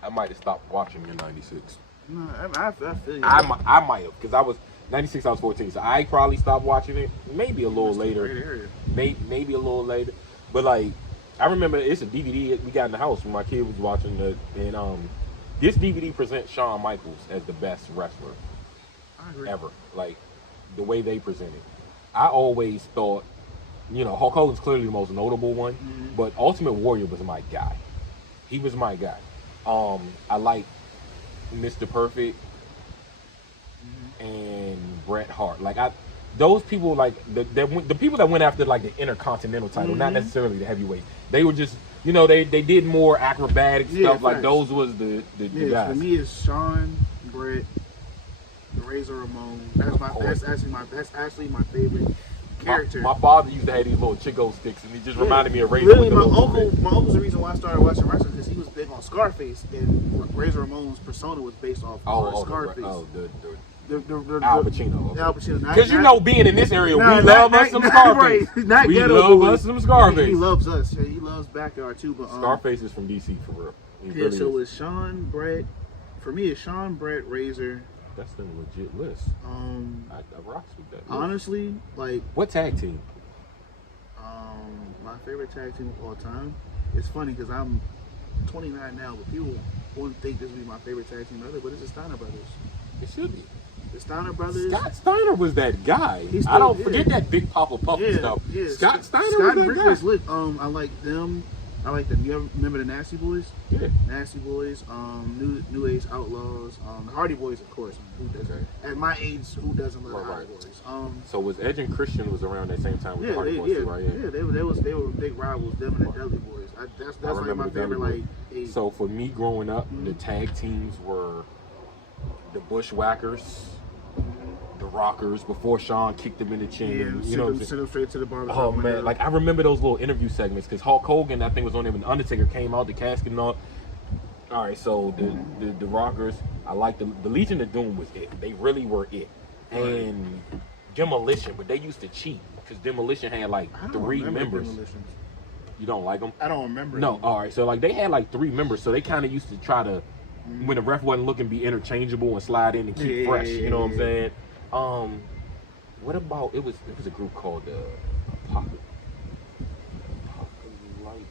I might have stopped watching in 96. No, I feel you. I might have, because I was, 96, I was 14. So I probably stopped watching it maybe a little later. Maybe a little later. But like, I remember it's a DVD we got in the house when my kid was watching it, and this DVD presents Shawn Michaels as the best wrestler I agree. ever. Like the way they present it. I always thought, you know, Hulk Hogan's clearly the most notable one, but Ultimate Warrior was my guy. He was my guy. I like Mr. Perfect and Bret Hart. Like those people, like the people that went after like the Intercontinental title, not necessarily the heavyweight. They were just, you know, they did more acrobatic stuff. Facts. Like those was the guys. For me, it's Shawn, Bret, the Razor Ramon. That's actually my favorite character. My father used to have these little Chico sticks, and he just reminded me of Razor. Really, my uncle's the reason why I started watching wrestling, because he was big on Scarface, and Razor Ramon's persona was based off Scarface. Al Pacino. Al Pacino. Because you know, being in this area, we love us some Scarface. Right. We love us some Scarface. He loves us. He loves Backyard too. But Scarface is from DC for real. Yeah, really so it's Shawn, Bret. For me, it's Shawn, Bret, Razor. That's the legit list. I rocks with that list. Honestly, like what tag team? My favorite tag team of all time. It's funny because I'm 29 now, but people wouldn't think this would be my favorite tag team ever. But it's the Steiner Brothers. It should be. The Steiner Brothers. Scott Steiner was that guy. I don't forget that Big Papa Puff and stuff. Yeah. Scott Steiner was that guy. Lit. I like them. I like them. You ever remember the Nasty Boys? Yeah. Nasty Boys. New Age Outlaws. The Hardy Boys, of course. Who doesn't? At my age, who doesn't love the Hardy Boys? So was Edge and Christian was around that same time with the Hardy Boys too, right? Yeah, they were big rivals. Them and the Dudley Boys. That's like my favorite. Like. So for me growing up, the tag teams were the Bushwhackers. The Rockers before Shawn kicked them in the chin. Send them straight to the bar. Oh man, like I remember those little interview segments because Hulk Hogan, I think, was on there when the Undertaker came out, the casket and all. All right, so the Rockers, I like the Legion of Doom was it. They really were it. And Demolition, but they used to cheat because Demolition had like 3 members. You don't like them? I don't remember. No, all right. So like they had like 3 members, so they kind of used to try to, when the ref wasn't looking, be interchangeable and slide in and keep fresh. You know what I'm saying? What about it was a group called Apocalypse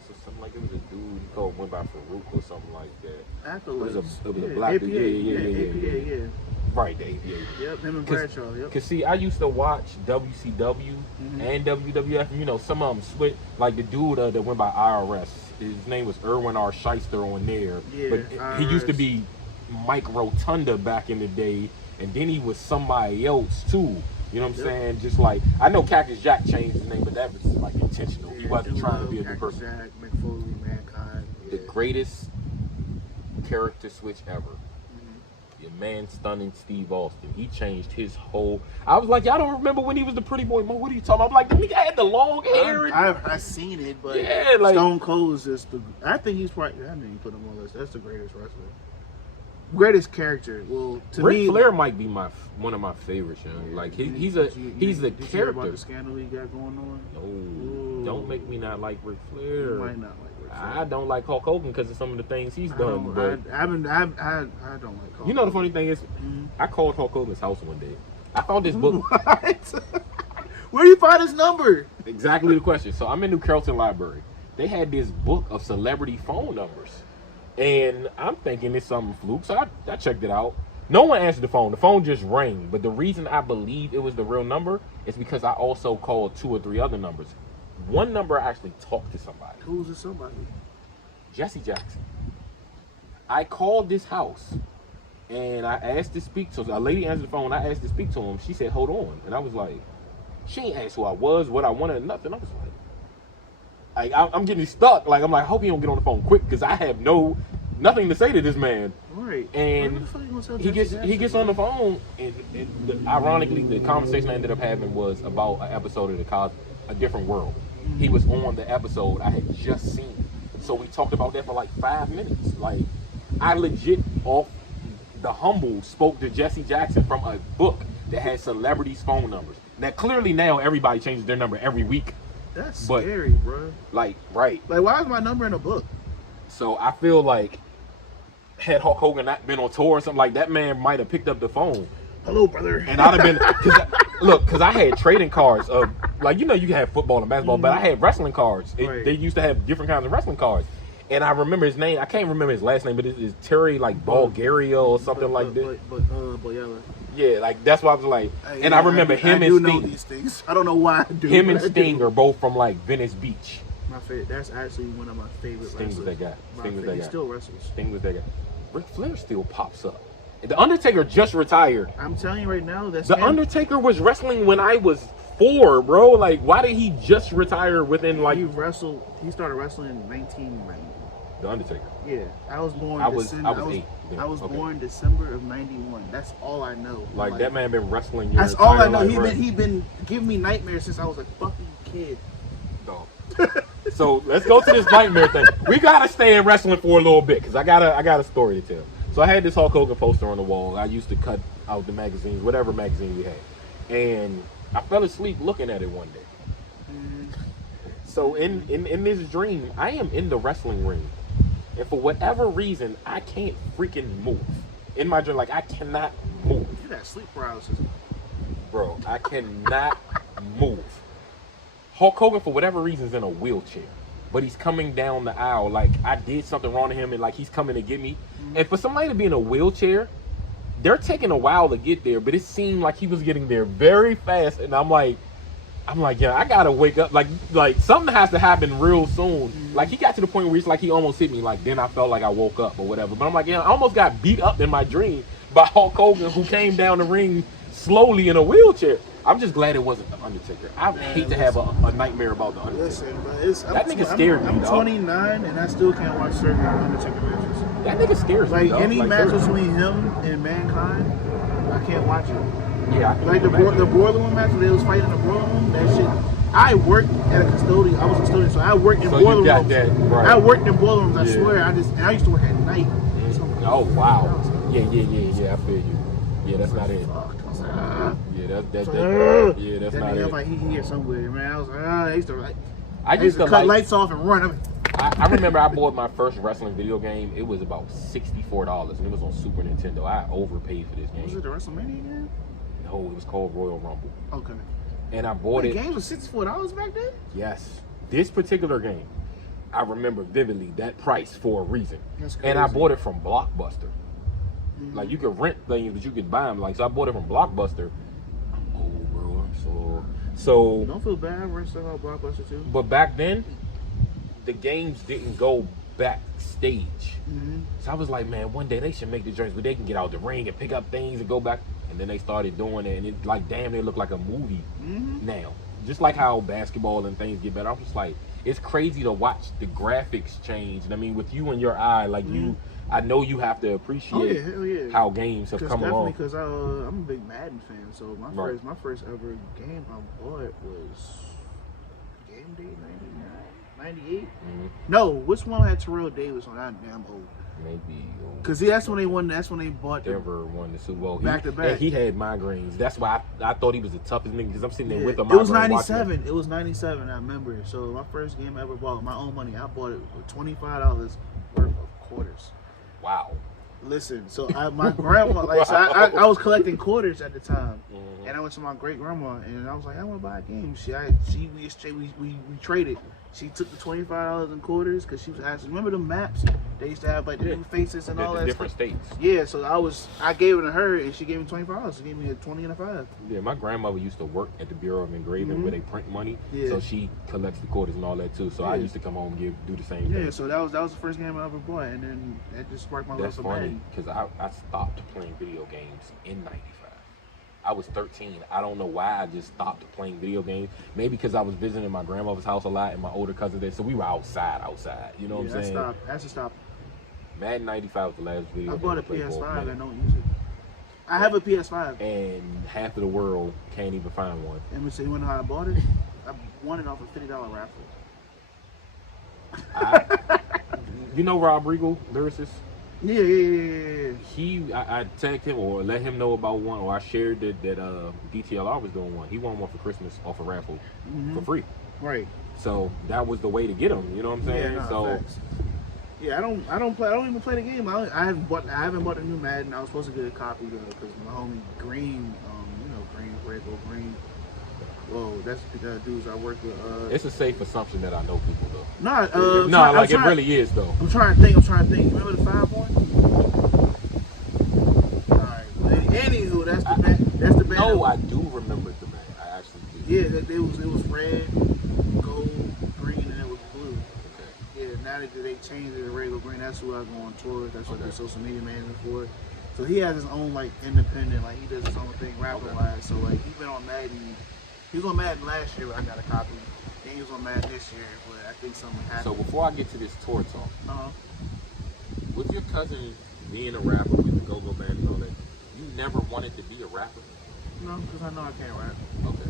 or something like it was a dude called went by Farouk or something like that. It was a black dude. Yeah. Right, the APA. Yep, him and Bradshaw. Yep. Cause see, I used to watch WCW and WWF. You know, some of them switch. Like the dude that went by IRS. His name was Erwin R. Shyster on there. Yeah, but he used to be Mike Rotunda back in the day. And then he was somebody else too. You know what I'm saying? Just like I know Cactus Jack changed his name, but that was like intentional. He wasn't trying to be a new person. Jack, McFoley, Mankind. The greatest character switch ever. Your man stunning Steve Austin. He changed his whole. I was like, y'all don't remember when he was the pretty boy? What are you talking about? I'm like, the nigga had the long hair. I've seen it, but yeah, like Stone Cold is just the. I think he's probably. I mean, put him on the list. That's the greatest wrestler. Greatest character. Well, to Ric me, Flair might be one of my favorites. Like he's a character. About the scandal he got going on? No, don't make me not like Ric Flair. You might not like Ric Flair. I don't like Hulk Hogan because of some of the things he's done. I don't like Hulk. You know the funny thing is, I called Hulk Hogan's house one day. I found this book. What? Where you find his number? Exactly the question. So I'm in New Carrollton Library. They had this book of celebrity phone numbers. And I'm thinking it's something fluke, so I checked it out. No one answered the phone. The phone just rang. But the reason I believe it was the real number is because I also called 2 or 3 other numbers. One number I actually talked to somebody. Who's the somebody? Jesse Jackson. I called this house, and I asked to speak to. A lady answered the phone. I asked to speak to him. She said, "Hold on," and I was like, she ain't asked who I was, what I wanted, nothing. I was like, I'm getting stuck. Like, I'm like, I hope he don't get on the phone quick because I have nothing to say to this man. Right. And he gets on the phone, and ironically, the conversation I ended up having was about an episode of A Different World. He was on the episode I had just seen, so we talked about that for like 5 minutes. Like, I legit off the humble spoke to Jesse Jackson from a book that had celebrities' phone numbers. Now, clearly now everybody changes their number every week. That's scary, bro. Like, right. Like, why is my number in a book? So I feel like had Hulk Hogan not been on tour or something, like that man might have picked up the phone. Hello, brother. And I'd have been, because I had trading cards of like you have football and basketball, but I had wrestling cards. Right. They used to have different kinds of wrestling cards. And I remember his name. I can't remember his last name, but it's Terry like Bulgaria or something like that. Boyella. Yeah, like that's why I was like. Hey, and yeah, I remember him I and do know Sting. these things. I don't know why I do. Him and but I Sting do. are both from like Venice Beach. My favorite. That's actually one of my favorite. Sting was wrestlers. that guy. My Sting was favorite. that He guy. still wrestles. Sting was that guy. Ric Flair still pops up. The Undertaker just retired. I'm telling you right now, that's The Undertaker was wrestling when I was 4, bro. Like, why did he just retire within like? He started wrestling in 1990. The Undertaker. Yeah, I was born. I was 8. I was Okay. born December of '91. That's all I know. Like that man been wrestling. Your That's all I entire know. life, He been giving me nightmares since I was a fucking kid. Dog. So let's go to this nightmare thing. We gotta stay in wrestling for a little bit because I got a story to tell. So I had this Hulk Hogan poster on the wall. I used to cut out the magazines, whatever magazine we had, and I fell asleep looking at it one day. So in this dream, I am in the wrestling ring, and for whatever reason, I can't freaking move. In my dream, like I cannot move, You got sleep paralysis. bro. I cannot move. Hulk Hogan, for whatever reason, is in a wheelchair, but he's coming down the aisle. Like I did something wrong to him, and like he's coming to get me. And for somebody to be in a wheelchair, they're taking a while to get there, but it seemed like he was getting there very fast. And I'm like, yeah, I gotta wake up. Like something has to happen real soon. Like he got to the point where it's like he almost hit me. Like then I felt like I woke up or whatever. But I'm like, yeah, I almost got beat up in my dream by Hulk Hogan, who came down the ring slowly in a wheelchair. I'm just glad it wasn't the Undertaker. I hate to have a nightmare about the Undertaker. Listen, but That nigga scared me, I'm dog. 29 and I still can't watch certain Undertaker matches. That nigga scares me. Like dog. any Like, match seriously. between him and Mankind, I can't watch it. Yeah, I can Like the imagine. Boiler Room match where they was fighting in the Boiler Room, that shit. I worked at a custodian. I was a custodian, so I worked in So boiler you got rooms. that, right. I worked in boiler rooms. I Yeah. swear. And I used to work at night. So I'm like, Oh wow. Yeah. I feel you. Yeah, that's not it. fuck. I was like, ah. Yeah, that's That not nigga, it. I'm like, he here somewhere, man. I was like, I used to like. I used to cut like. lights off and run. I remember I bought my first wrestling video game. It was about $64, and it was on Super Nintendo. I overpaid for this Was it game. the WrestleMania game? No, it was called Royal Rumble, Okay. and I bought The it. game was $64 back then? Yes, this particular game, I remember vividly that price for a reason. That's And I crazy. bought it from Blockbuster. Like you could rent things, but you could buy them. Like so, I bought it from Blockbuster. I'm old, bro. So. Don't feel bad. I rent stuff out Blockbuster too. But back then, the games didn't go backstage. So I was like, man, one day they should make the joints where they can get out the ring and pick up things and go back. And then they started doing it, and it like damn, they look like a movie now. Just like how basketball and things get better. I'm just like, it's crazy to watch the graphics change. And I mean, with you in your eye, like you, I know you have to appreciate hell yeah. how games have come along. Because I'm a big Madden fan, so Right. my first ever game I bought was Game Day 98. No, which one had Terrell Davis on? I'm old. Maybe. Cause that's when they won. That's when they bought the Denver won the Super Bowl. Back to back. And he had migraines. That's why I thought he was the toughest nigga because I'm sitting there with a It was migraine watching him. 97. It was 97. I remember. So my first game I ever bought with my own money. I bought it for $25 worth of quarters. Wow. Listen, so my grandma, like, so I was collecting quarters at the time, and I went to my great grandma, and I was like, I want to buy a game. We traded. She took the $25 in quarters because she was asking. Remember the maps? They used to have like the new faces and all The that. different stuff? states. Yeah, so I gave it to her, and she gave me $25. She gave me a 20 and a 5. Yeah, my grandmother used to work at the Bureau of Engraving where they print money. Yeah. So she collects the quarters and all that too. So I Yeah. used to come home and do the same Yeah, thing. so that was the first game I ever bought, and then that just sparked my love That's for funny Madden. because I stopped playing video games in '95. I was 13. I don't know why I just stopped playing video games. Maybe because I was visiting my grandmother's house a lot and my older cousins there. So we were outside. You know what I'm saying? I just stopped. Madden 95 was the last video I game bought a played for PS5 minute. and don't use it. I have a PS5. And half of the world can't even find one. Let me see, you wanna know how I bought it? I won it off a $50 raffle. You know Rob Regal, lyricist? Yeah. I tagged him or let him know about one, or I shared that DTLR was doing one. He won one for Christmas off a raffle for free. Right. So that was the way to get him. You know what I'm saying? Yeah, so facts. Yeah, I don't even play the game. I haven't bought a new Madden. I was supposed to get a copy though, because my homie Green, Green, Well, that's the dudes I work with. It's a safe assumption that I know people though. No, like it really is though. I'm trying to think. Remember the 5 one? Alright. Anywho, that's the band. No, I do remember the band. I actually do. Yeah, it was red, gold, green, and it was blue. Okay. Yeah, now that they changed it to red, gold, green, that's who I go on tour. That's what the social media manager for. So he has his own like independent, like he does his own thing rapping wise. So like he's been on Madden. He was on Madden last year, but I got a copy. Then he was on Madden this year, but I think something happened. So before I get to this tour talk, Uh-huh. with your cousin being a rapper with the Go-Go Band and all that, you never wanted to be a rapper? No, because I know I can't rap. Okay.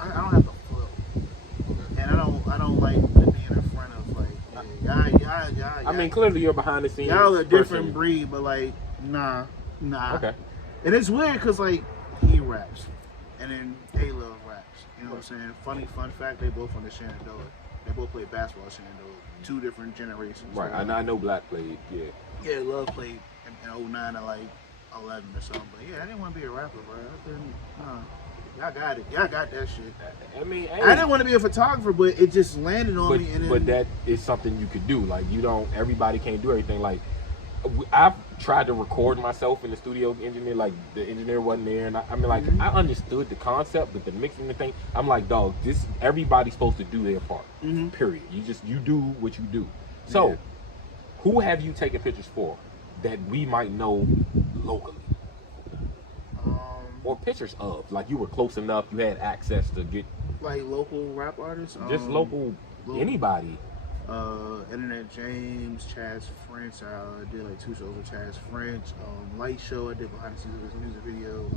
I don't have the flow, Okay. and I don't like being in front of like y'all. I mean, clearly you're behind the scenes. Y'all a different person. breed, but like nah. Okay. And it's weird because like he raps, and then A-Love raps. You know what I'm saying? Fun fact, they both from the Shenandoah. They both played basketball at Shenandoah. 2 different generations. Right. So, I know Black played. Yeah. Yeah, Love played in 09 to like 11 or something. But yeah, I didn't want to be a rapper, bro. I didn't. Y'all got it. Y'all got that shit. I mean, hey, I didn't want to be a photographer, but it just landed on me. And then, but that is something you could do. Like everybody can't do everything. Like I've tried to record myself in the studio engineer, like the engineer wasn't there, and I mean, like I understood the concept, but the mixing the thing, I'm like, dog, everybody's supposed to do their part. Period. You do what you do. So, who have you taken pictures for that we might know locally? Or pictures of, like you were close enough, you had access to get like local rap artists, just local anybody. Internet James, Chaz French. I did like 2 shows with Chaz French. Light Show. I did behind the scenes of his music video.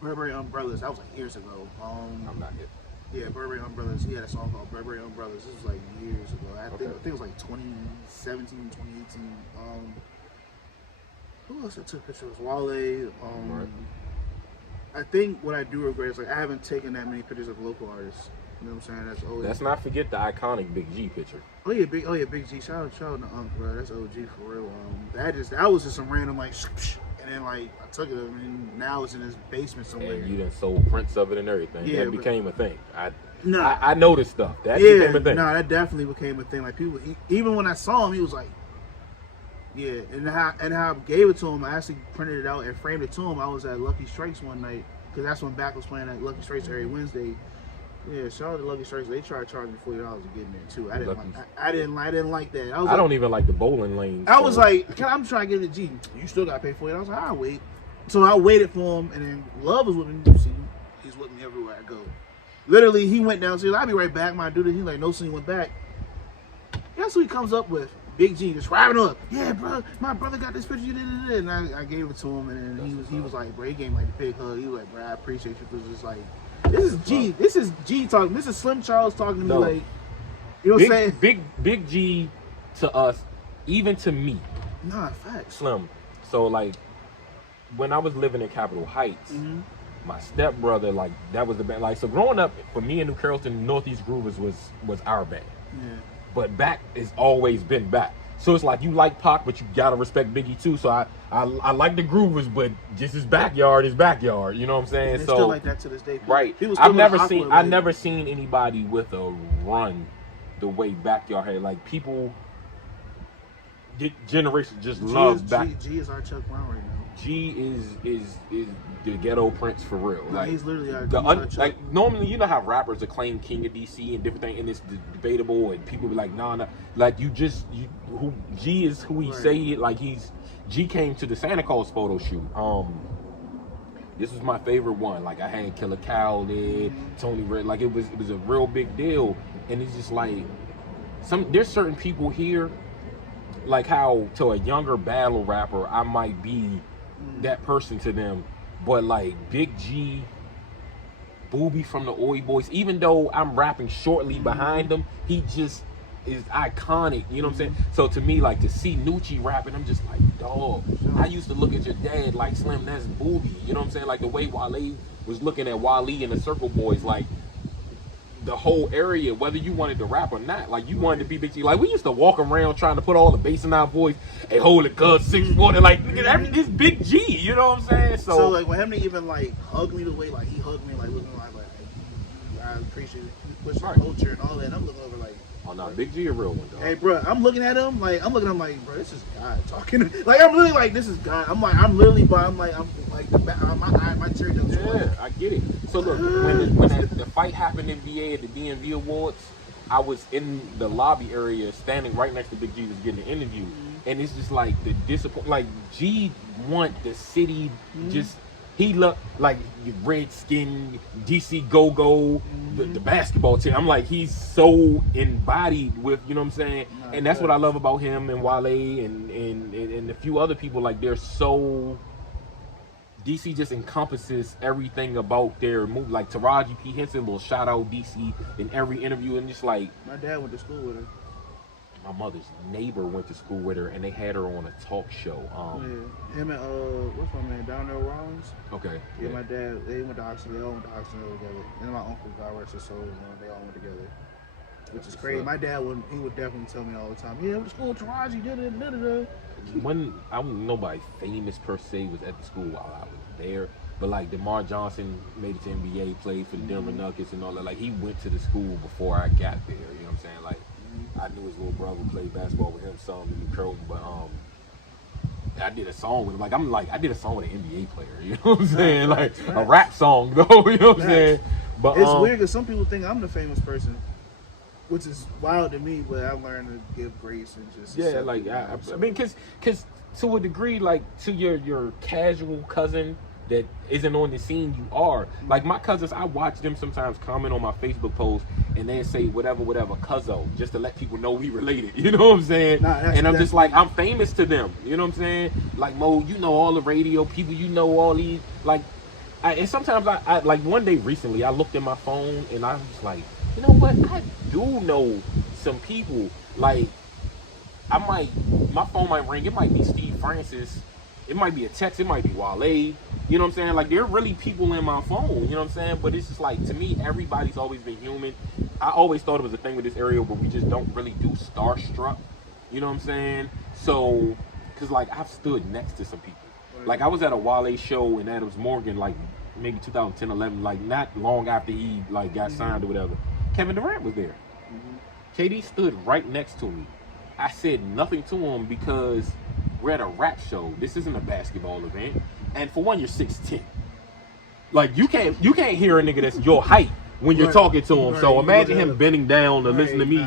Burberry Umbrellas. That was like years ago. I'm not here. Yeah, Burberry Umbrellas. He had a song called Burberry Umbrellas. This was like years ago. I think it was like 2017, 2018. Who else I took pictures? Wale. Right. I think what I do regret is like I haven't taken that many pictures of local artists. You know what I'm saying? That's always. Let's not forget the iconic Big G picture. Oh yeah, Big G. Shout out to Unc, bro. That's OG for real. That was just some random like, and then like I took it. I mean, now it's in his basement somewhere. And you done sold prints of it and everything. Yeah, that became a thing. Nah. I noticed stuff. That became a thing. No, that definitely became a thing. Like people, even when I saw him, he was like, yeah. And how I gave it to him, I actually printed it out and framed it to him. I was at Lucky Strikes one night because that's when Back was playing at Lucky Strikes every Wednesday. Yeah, shout out to Lucky Strikes. They tried to charge me $40 to get in there too. I didn't like that. I don't even like the bowling lanes. I was like, I'm trying to get a G. You still got to pay $40. I was like, I'll wait. So I waited for him, and then Love was with me. You see, he's with me everywhere I go. Literally, he went downstairs. I'll be right back, my dude. He's like, no, so he went back. Guess who he comes up with? Big G, just wrapping up. Yeah, bro, my brother got this picture. And I gave it to him, and then he was like, bro, he gave me like the big hug. He was like, bro, I appreciate you. Because it's like, this is G talking. This is Slim Charles talking to me like, you know what I'm saying? Big G to us, even to me. Nah, facts. Slim. So like, when I was living in Capitol Heights, my stepbrother, like that was the band. Like, so growing up for me in New Carrollton, Northeast Groovers was our band. Yeah. But Back has always been Back. So it's like you like Pac, but you gotta respect Biggie too. So I like the Groovers, but just his backyard is backyard. You know what I'm saying? It's so still like that to this day. Right. I've never seen anybody with a run the way Backyard had. Like people, generation just love Back. G is our Chuck Brown right now. G is the ghetto Prince for real. No, like he's literally our like normally, you know how rappers are claim King of DC and different things, and it's debatable, and people be like, nah. Like who G is who he say it. Like G came to the Santa Claus photo shoot. This was my favorite one. Like I had Killer Cow there, Tony Red. Like it was a real big deal, and it's just like there's certain people here. Like how to a younger battle rapper, I might be that person to them, but like Big G, Booby from the Oi Boys, even though I'm rapping shortly behind him, he just is iconic. You know what I'm saying? So to me, like to see Nucci rapping, I'm just like, dog. I used to look at your dad like Slim, that's Booby. You know what I'm saying? Like the way Wale was looking at Wale and the Circle Boys, like the whole area, whether you wanted to rap or not. Like, you wanted to be Big G. Like, we used to walk around trying to put all the bass in our voice. Hey, holy God, 6'4", like, nigga, this Big G, you know what I'm saying? So like, when him to even, like, hug me the way, like, he hugged me, like, looking like I appreciate it. He pushed the culture and all that. And I'm looking over, like, oh, no, Big G a real one, dog. Hey, bro, I'm looking at him, like, bro, this is God talking. Like, I'm literally like, this is God. I'm literally, but I'm like, my chair doesn't. Yeah, I get it. So look, when the fight happened in VA at the DMV Awards, I was in the lobby area, standing right next to Big G, was getting an interview, and it's just like the disappointment. Like, G want the city just. He looked like Redskin, DC Go-Go, the basketball team. I'm like, he's so embodied with, you know what I'm saying? And that's what I love about him and Wale and a few other people. Like, they're so... DC just encompasses everything about their movie. Like, Taraji P. Henson will shout out DC in every interview, and just like... My dad went to school with her. My mother's neighbor went to school with her, and they had her on a talk show. Yeah, him and what's my man, Darnell Rollins. Okay. Yeah, my dad, they went to Oxford. They all went to Oxford together. And my uncle, God rest his soul, they all went together. Which is crazy. My dad would definitely tell me all the time, yeah, I went to school with Taraji, da-da-da-da-da. When nobody famous per se was at the school while I was there, but like DeMar Johnson made it to NBA, played for the Denver Nuggets and all that. Like, he went to the school before I got there. You know what I'm saying? Like, I knew his little brother played basketball with him some in the Croton, but I did a song with him. I did a song with an NBA player. You know what I'm saying? Like, a rap song though. You know what I'm saying? But it's weird because some people think I'm the famous person, which is wild to me. But I learned to give grace and just like I mean, because to a degree, like, to your casual cousin that isn't on the scene, you are. Like, my cousins, I watch them sometimes comment on my Facebook post, and they say whatever, cuzzo, just to let people know we related. You know what I'm saying? And I'm just like, I'm famous to them. You know what I'm saying? Like, Mo, you know all the radio people, you know all these, like, and sometimes I like, one day recently, I looked at my phone, and I was like, you know what? I do know some people. Like, my phone might ring, it might be Steve Francis, it might be a text, it might be Wale. You know what I'm saying? Like, there are really people in my phone, you know what I'm saying? But it's just like, to me, everybody's always been human. I always thought it was a thing with this area where we just don't really do starstruck. You know what I'm saying? So, because, like, I've stood next to some people. Like, I was at a Wale show in Adams Morgan, like, maybe 2010, 11, like, not long after he, like, got signed or whatever. Kevin Durant was there. KD stood right next to me. I said nothing to him because we're at a rap show. This isn't a basketball event. And for one, you're 6'10". Like, you can't hear a nigga that's your height when you're talking to him. So imagine him bending down to listen to me.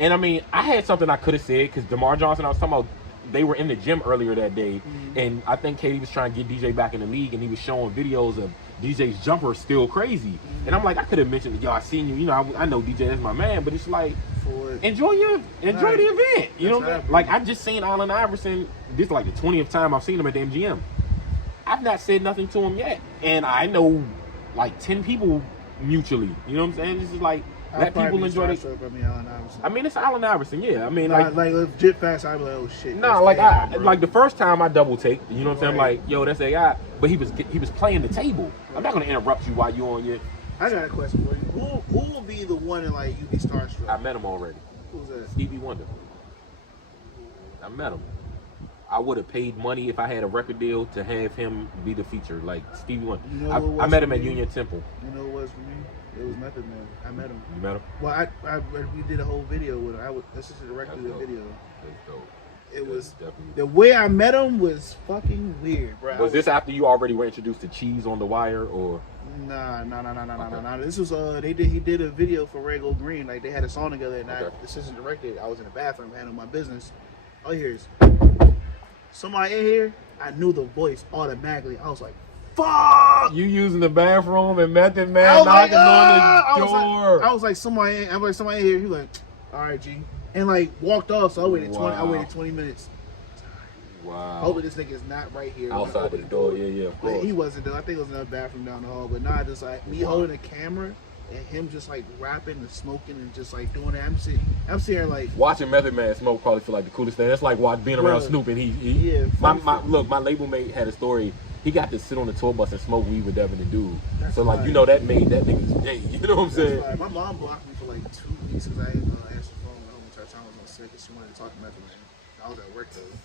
And I mean, I had something I could have said, because DeMar Johnson, I was talking about, they were in the gym earlier that day, and I think KD was trying to get DJ back in the league, and he was showing videos of DJ's jumper still crazy. And I'm like, I could have mentioned, yo, I seen you, you know, I know DJ is my man, but it's like, enjoy the event. You know what I'm saying? Like, I just seen Allen Iverson, this is like the 20th time I've seen him at the MGM. I've not said nothing to him yet, and I know like 10 people mutually. You know what I'm saying? This is like, let people enjoy it. I mean, it's Allen Iverson, yeah. I mean, like legit fast. I'd be like, oh shit. Nah, like like the first time I double take. You know what I'm saying? I'm like, yo, that's AI. But he was playing the table. I'm not gonna interrupt you while you're on your. I got a question for you. Who will be the one that, like, you be starstruck? I met him already. Who's that? Stevie Wonder. I met him. I would have paid money if I had a record deal to have him be the feature, like Stevie Wonder. You know I met him at Union Temple. You know what it was for me? It was Method Man. I met him. You met him? Well, we did a whole video with him. I was assistant director of the video. That's dope. It was the way I met him was fucking weird, bro. Was this after you already were introduced to Cheese on the Wire, or? Nah. This was he did a video for Rego Green. Like, they had a song together, and I assistant directed. I was in the bathroom handling my business. All I hear is somebody in here. I knew the voice automatically. I was like, fuck! You using the bathroom and Method Man knocking on the door. I was like, somebody in here. He was like, all right, G. And, like, walked off, so I waited 20 minutes. Wow. Hopefully this nigga is not right here. Outside the door, yeah, of course. He wasn't though. I think it was another bathroom down the hall. But nah, just like me holding a camera and him just like rapping and smoking and just like doing that. I'm sitting here like watching Method Man smoke probably feel like the coolest thing. That's like being around Bruh. Snoop and he Yeah, my label mate had a story. He got to sit on the tour bus and smoke weed with Devin and Dude. That's So like fire. you know that made that nigga's day. You know what I'm saying? That's why my mom blocked me for like 2 weeks because I didn't answer the phone when I was on sick and she wanted to talk to Method Man. I was at work though.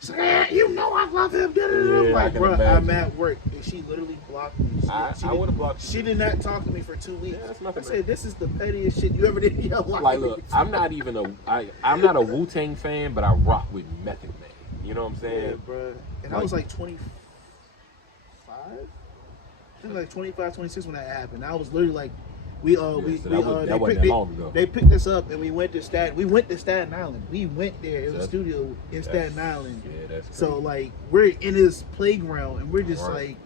She's like, you know I love him. Yeah, I'm like, I can bro, imagine. I'm at work. And she literally blocked me. I would have blocked you. She did not talk to me for 2 weeks. Yeah, that's nothing, I said, this is the pettiest shit you ever did in your life. Like, look, I'm not a Wu-Tang fan, but I rock with Method Man. You know what I'm saying? Yeah, bro. And I was like 25? I think like 25, 26 when that happened. I was literally like, that wasn't that long ago. They picked us up and we went to Staten Island. We went there. It was a studio in Staten Island. Yeah, that's crazy. So like we're in this playground and we're just Right. like,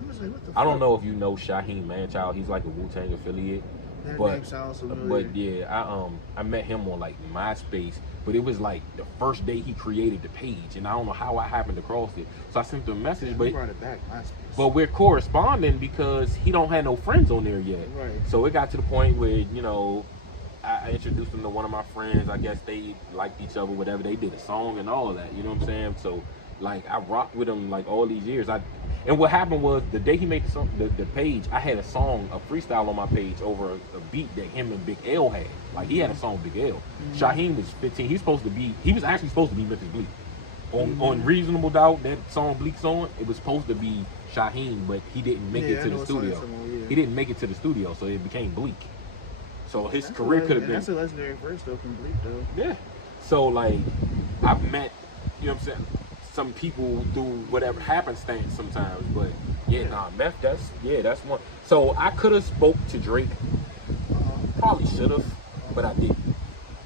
I'm just like, what the fuck? I don't know if you know Shaheem Manchild. He's like a Wu-Tang affiliate. That But, name sounds familiar. but yeah, I met him on like MySpace, but it was like the first day he created the page, and I don't know how I happened across it. So I sent him a message, We brought it back, MySpace. but we're corresponding because he don't have no friends on there yet. Right. So it got to the point where I introduced him to one of my friends. I guess they liked each other, whatever. They did a song and all of that. You know what I'm saying? So like I rocked with him like all these years. And what happened was the day he made the page, I had a song, a freestyle on my page over a beat that him and Big L had. Like he had a song with Big L. Shaheem was 15. He was actually supposed to be Memphis Bleak. On Reasonable Doubt, that song Bleak's on, it was supposed to be Shaheem, but he didn't make it to the studio. He didn't make it to the studio, so it became Bleak. So his career could have been. That's a legendary verse though from Bleak though. Yeah. So like I've met, you know what I'm saying, some people through whatever happenstance sometimes, but Meth, that's one. So I could have spoke to Drake, probably should have, but I didn't.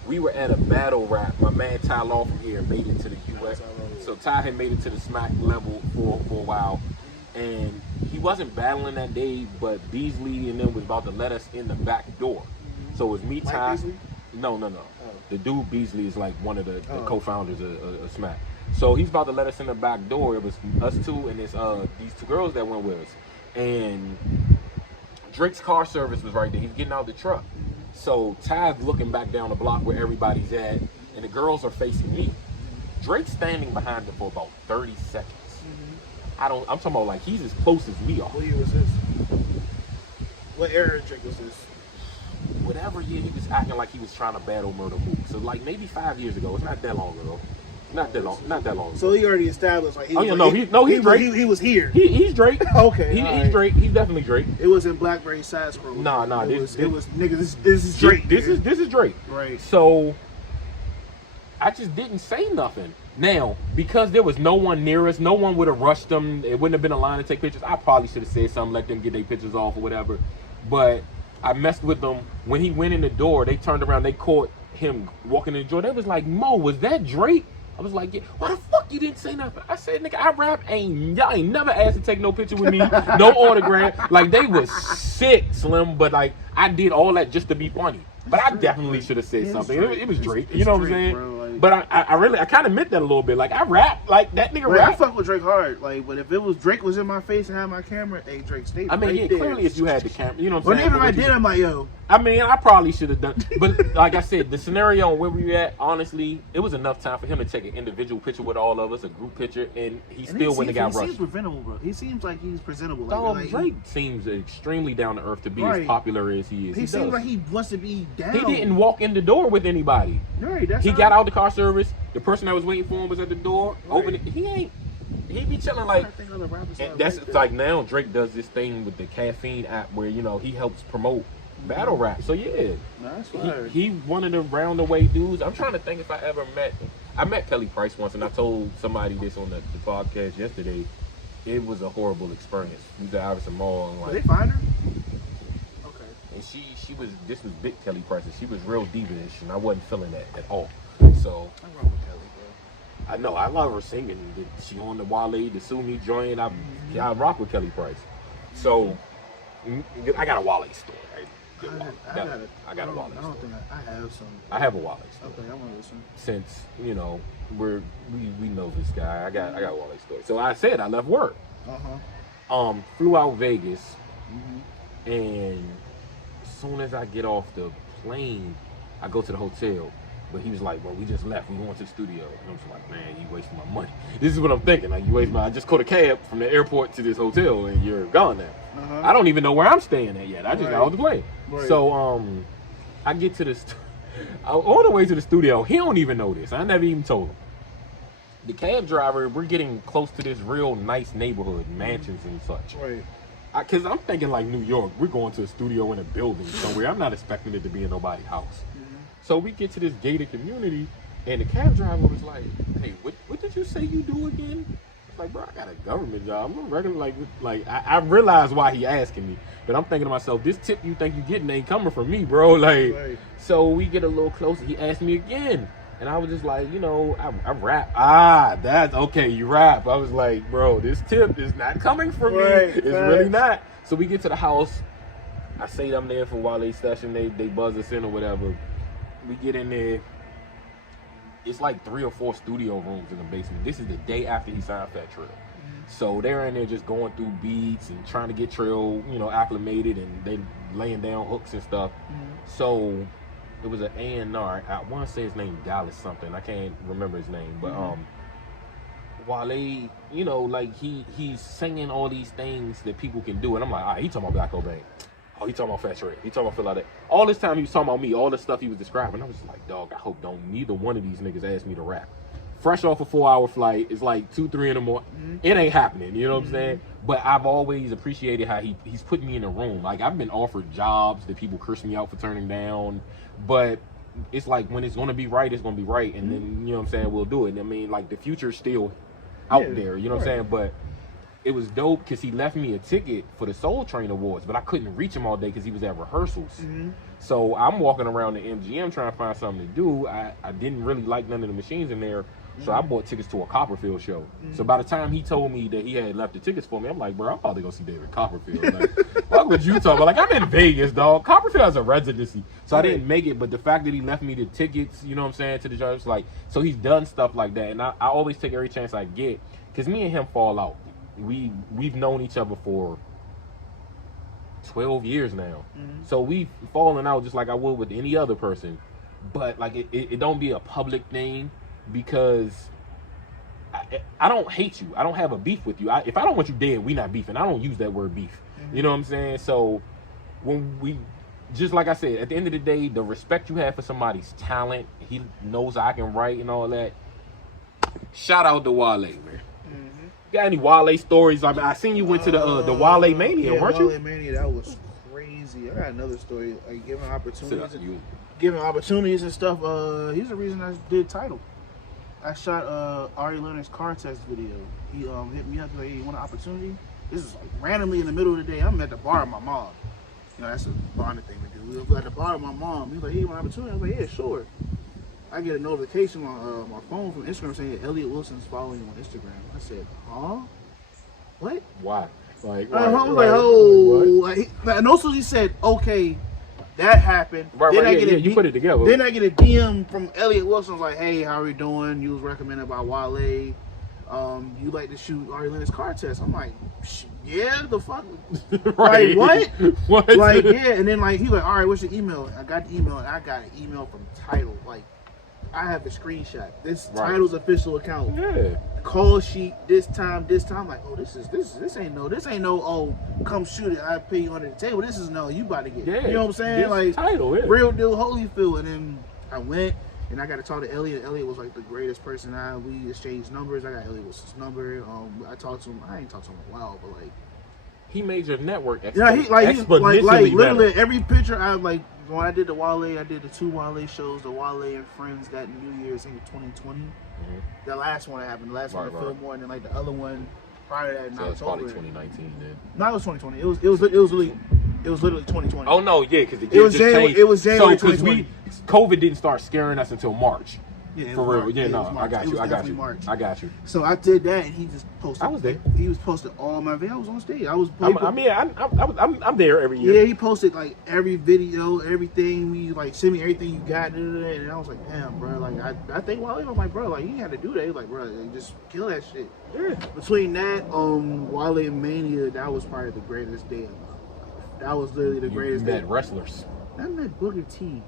We were at a battle rap. My man Ty Law from here made it to the US. So Ty had made it to the smack level for a while, and he wasn't battling that day, but Beasley and them was about to let us in the back door. So it was me, Ty. No. The dude Beasley is like one of the co-founders of Smack. So he's about to let us in the back door. It was us two and these two girls that went with us. And Drake's car service was right there. He's getting out of the truck. So Ty's looking back down the block where everybody's at, and the girls are facing me. Drake's standing behind them for about 30 seconds. I'm talking about like he's as close as we are. What year was this? What era of Drake was this? Whatever year he was acting like he was trying to battle Murder Mook. So like maybe 5 years ago. It's not that long ago. Not that long ago. So he already established like he's Drake. He was here. He's Drake. Okay. He's Drake. He's definitely Drake. It was in Blackberry side scroll. Nah. It was nigga. This is Drake. This is Drake. Right. So I just didn't say nothing. Now, because there was no one near us, no one would have rushed them. It wouldn't have been a line to take pictures. I probably should have said something, let them get their pictures off or whatever. But I messed with them. When he went in the door, they turned around. They caught him walking in the door. They was like, Mo, was that Drake? I was like, yeah. Why the fuck you didn't say nothing? I said, nigga, I rap. Y'all ain't never asked to take no picture with me, no autograph. Like, they was sick, Slim, but like, I did all that just to be funny. But I definitely should have said something. It was Drake. You know what I'm saying? Bro, like, but I kind of meant that a little bit. Like, I rap. Like, that nigga I rap. fuck with Drake hard. Like, but if it was Drake was in my face and had my camera, hey, Drake, stay I mean, right yeah, there. clearly if you had the camera, you know what I'm Or saying? even if I did, I'm like, yo. I mean, I probably should have done. But like I said, the scenario and where we were at, honestly, it was enough time for him to take an individual picture with all of us, a group picture, and he still wouldn't have got He rushed. seems presentable, bro. He seems like he's presentable. Dog, Drake seems extremely down to earth to be as popular as he is. He seems like he wants to be down. He didn't walk in the door with anybody. Right, He got out the car service. The person that was waiting for him was at the door. Right. Opened it. He be chilling like. And that's like now Drake does this thing with the caffeine app where he helps promote battle rap. So yeah, he one of the round the way dudes. I'm trying to think if I met Kelly Price once, and I told somebody this on the podcast yesterday. It was a horrible experience. We was at Iverson Mall and like. Did they find her? Okay. And this was big Kelly Price, and she was real diva-ish, and I wasn't feeling that at all. So I'm wrong with Kelly, bro. I know I love her singing. She on the Wale, the Sue Me joint. I rock with Kelly Price. So I got a Wale story. Right? I got a Wale story. I don't think I have some. I have a Wale story. Okay, I want to listen. Since we know this guy, I got a Wale story. So I said I left work. Uh-huh. Flew out Vegas, and as soon as I get off the plane, I go to the hotel. But he was like, well, we just left. We going to the studio. And I was like, man, you wasting my money. This is what I'm thinking. Like, you waste my... I just caught a cab from the airport to this hotel, and you're gone now. I don't even know where I'm staying at yet. I just got off the plane. Right. So, I get to this... on the way to the studio, he don't even know this. I never even told him. The cab driver, we're getting close to this real nice neighborhood, mansions and such. Right. Because I'm thinking like New York. We're going to a studio in a building somewhere. I'm not expecting it to be in nobody's house. So we get to this gated community, and the cab driver was like, hey, what did you say you do again? It's like, bro, I got a government job. I'm a regular, I realize why he asking me. But I'm thinking to myself, this tip you think you getting ain't coming from me, bro. Like, right. So we get a little closer. He asked me again. And I was just like, you know, I rap. That's okay, you rap. I was like, bro, this tip is not coming from me. It's really not. So we get to the house. I say I'm there for Wale's session. They buzz us in or whatever. We get in there. It's like 3 or 4 studio rooms in the basement. This is the day after he signed Fat Trill. So they're in there just going through beats and trying to get Trill, you know, acclimated, and they laying down hooks and stuff. So it was an A&R. I want to say his name Dallas something. I can't remember his name, but Wale, you know, like he's singing all these things that people can do, and I'm like, all right, he talking about Black Cobain. Oh, he talking about Fat Trill. He talking about Phil out there. All this time he was talking about me, all the stuff he was describing. I was just like, dog, I hope neither one of these niggas ask me to rap. Fresh off a 4-hour flight, it's like 2, 3 in the morning. It ain't happening, you know what I'm saying? But I've always appreciated how he's put me in a room. Like, I've been offered jobs that people curse me out for turning down, but it's like when it's gonna be right, it's gonna be right, and then, you know what I'm saying, we'll do it. And I mean, like, the future's still out there, you know what I'm saying? But it was dope because he left me a ticket for the Soul Train Awards, but I couldn't reach him all day because he was at rehearsals. So I'm walking around the MGM trying to find something to do. I didn't really like none of the machines in there, so I bought tickets to a Copperfield show. So by the time he told me that he had left the tickets for me, I'm like, bro, I'm about to go see David Copperfield. Like, what would you talk about? Like, I'm in Vegas, dog. Copperfield has a residency, so I didn't make it. But the fact that he left me the tickets, you know what I'm saying, to the judge, like, so he's done stuff like that, and I always take every chance I get because me and him fall out. We've known each other for 12 years now. So we've fallen out just like I would with any other person. But like it don't be a public thing because I don't hate you. I don't have a beef with you. If I don't want you dead, we not beefing. I don't use that word beef. You know what I'm saying? So when we, just like I said, at the end of the day, the respect you have for somebody's talent, he knows I can write and all that. Shout out to Wale, man. Got any Wale stories? I mean, I seen you went to the Wale Mania, weren't you? Wale Mania, that was crazy. I got another story, like giving opportunities and stuff. He's the reason I did Tidal. I shot Ari Lennox car test video. He hit me up like, hey, you want an opportunity? This is like randomly in the middle of the day. I'm at the bar with my mom. You know, that's a bonding thing to do. We were at the bar with my mom. He's like, hey, you want an opportunity? I was like, yeah, sure. I get a notification on my phone from Instagram saying Elliot Wilson's following you on Instagram. I said, huh? What? Why? Like, I was like, oh. Like, and also he said, okay, that happened. You put it together. Then I get a DM from Elliot Wilson like, hey, how are you doing? You was recommended by Wale. You like to shoot Ari Lennox car test. I'm like, yeah, the fuck? Right. Like, what? What? Like, yeah. And then like he like, all right, what's your email? I got the email, and I got an email from Tidal. Like, I have the screenshot. This Tidal's official account. Yeah. Call sheet this time. I'm like, oh, this ain't no. Oh, come shoot it. I pay you under the table. This is no. You about to get. Yeah. You know what I'm saying? Like Tidal, real deal, Holyfield. And then I went and I got to talk to Elliot. Elliot was like the greatest person. We exchanged numbers. I got Elliot Wilson's number. I talked to him. I ain't talked to him in a while, but like he made your network. He's literally every picture I like. When I did the Wale, I did the 2 Wale shows, the Wale and Friends that New Year's in 2020. The last one that happened, the last one at Fillmore, and then like the other one prior to that in so it's October. probably 2019 then. No, it was 2020. It was literally 2020. Oh no, yeah, because it was January. It was January 2020. COVID didn't start scaring us until March. Yeah, for real. March. Yeah, no, I got you. March. I got you. So I did that, and he just posted. I was there. He was posting all my videos. I was on stage. I'm there every year. Yeah, he posted like every video, everything. He like send me everything you got, and I was like, damn, bro. Like I think I'm like, bro, like you had to do that. He was like, bro, like, just kill that shit. Yeah. Between that, Wale and Mania, that was probably the greatest day of my life. That was literally the greatest You met day. wrestlers. I met Booker T.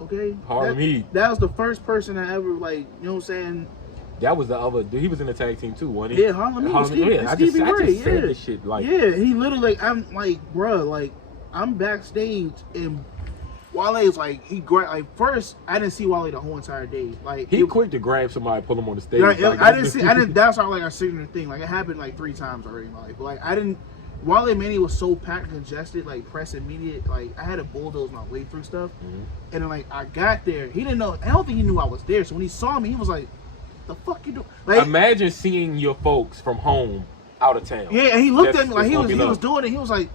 Okay? Harlem Heat. That was the first person I ever, like, you know what I'm saying? That was the other. He was in the tag team too, wasn't he? Yeah, Harlem Heat. Yeah, I just said this shit like. Yeah, he literally, like, I'm like, bruh, like, I'm backstage and Wale's like, he grabbed, like, first, I didn't see Wale the whole entire day. Like, He quick to grab somebody, pull him on the stage. like, Like, that's our, like, our signature thing. Like, it happened, like, 3 times already in my life. But, like, I didn't, Wale Mania was so packed and congested, like, press immediate, like, I had to bulldoze my way through stuff. And then, like, I got there. He didn't know, I don't think he knew I was there. So when he saw me, he was like, the fuck you doing? Like, imagine seeing your folks from home out of town. Yeah, and he looked at me like he was doing it. He was like,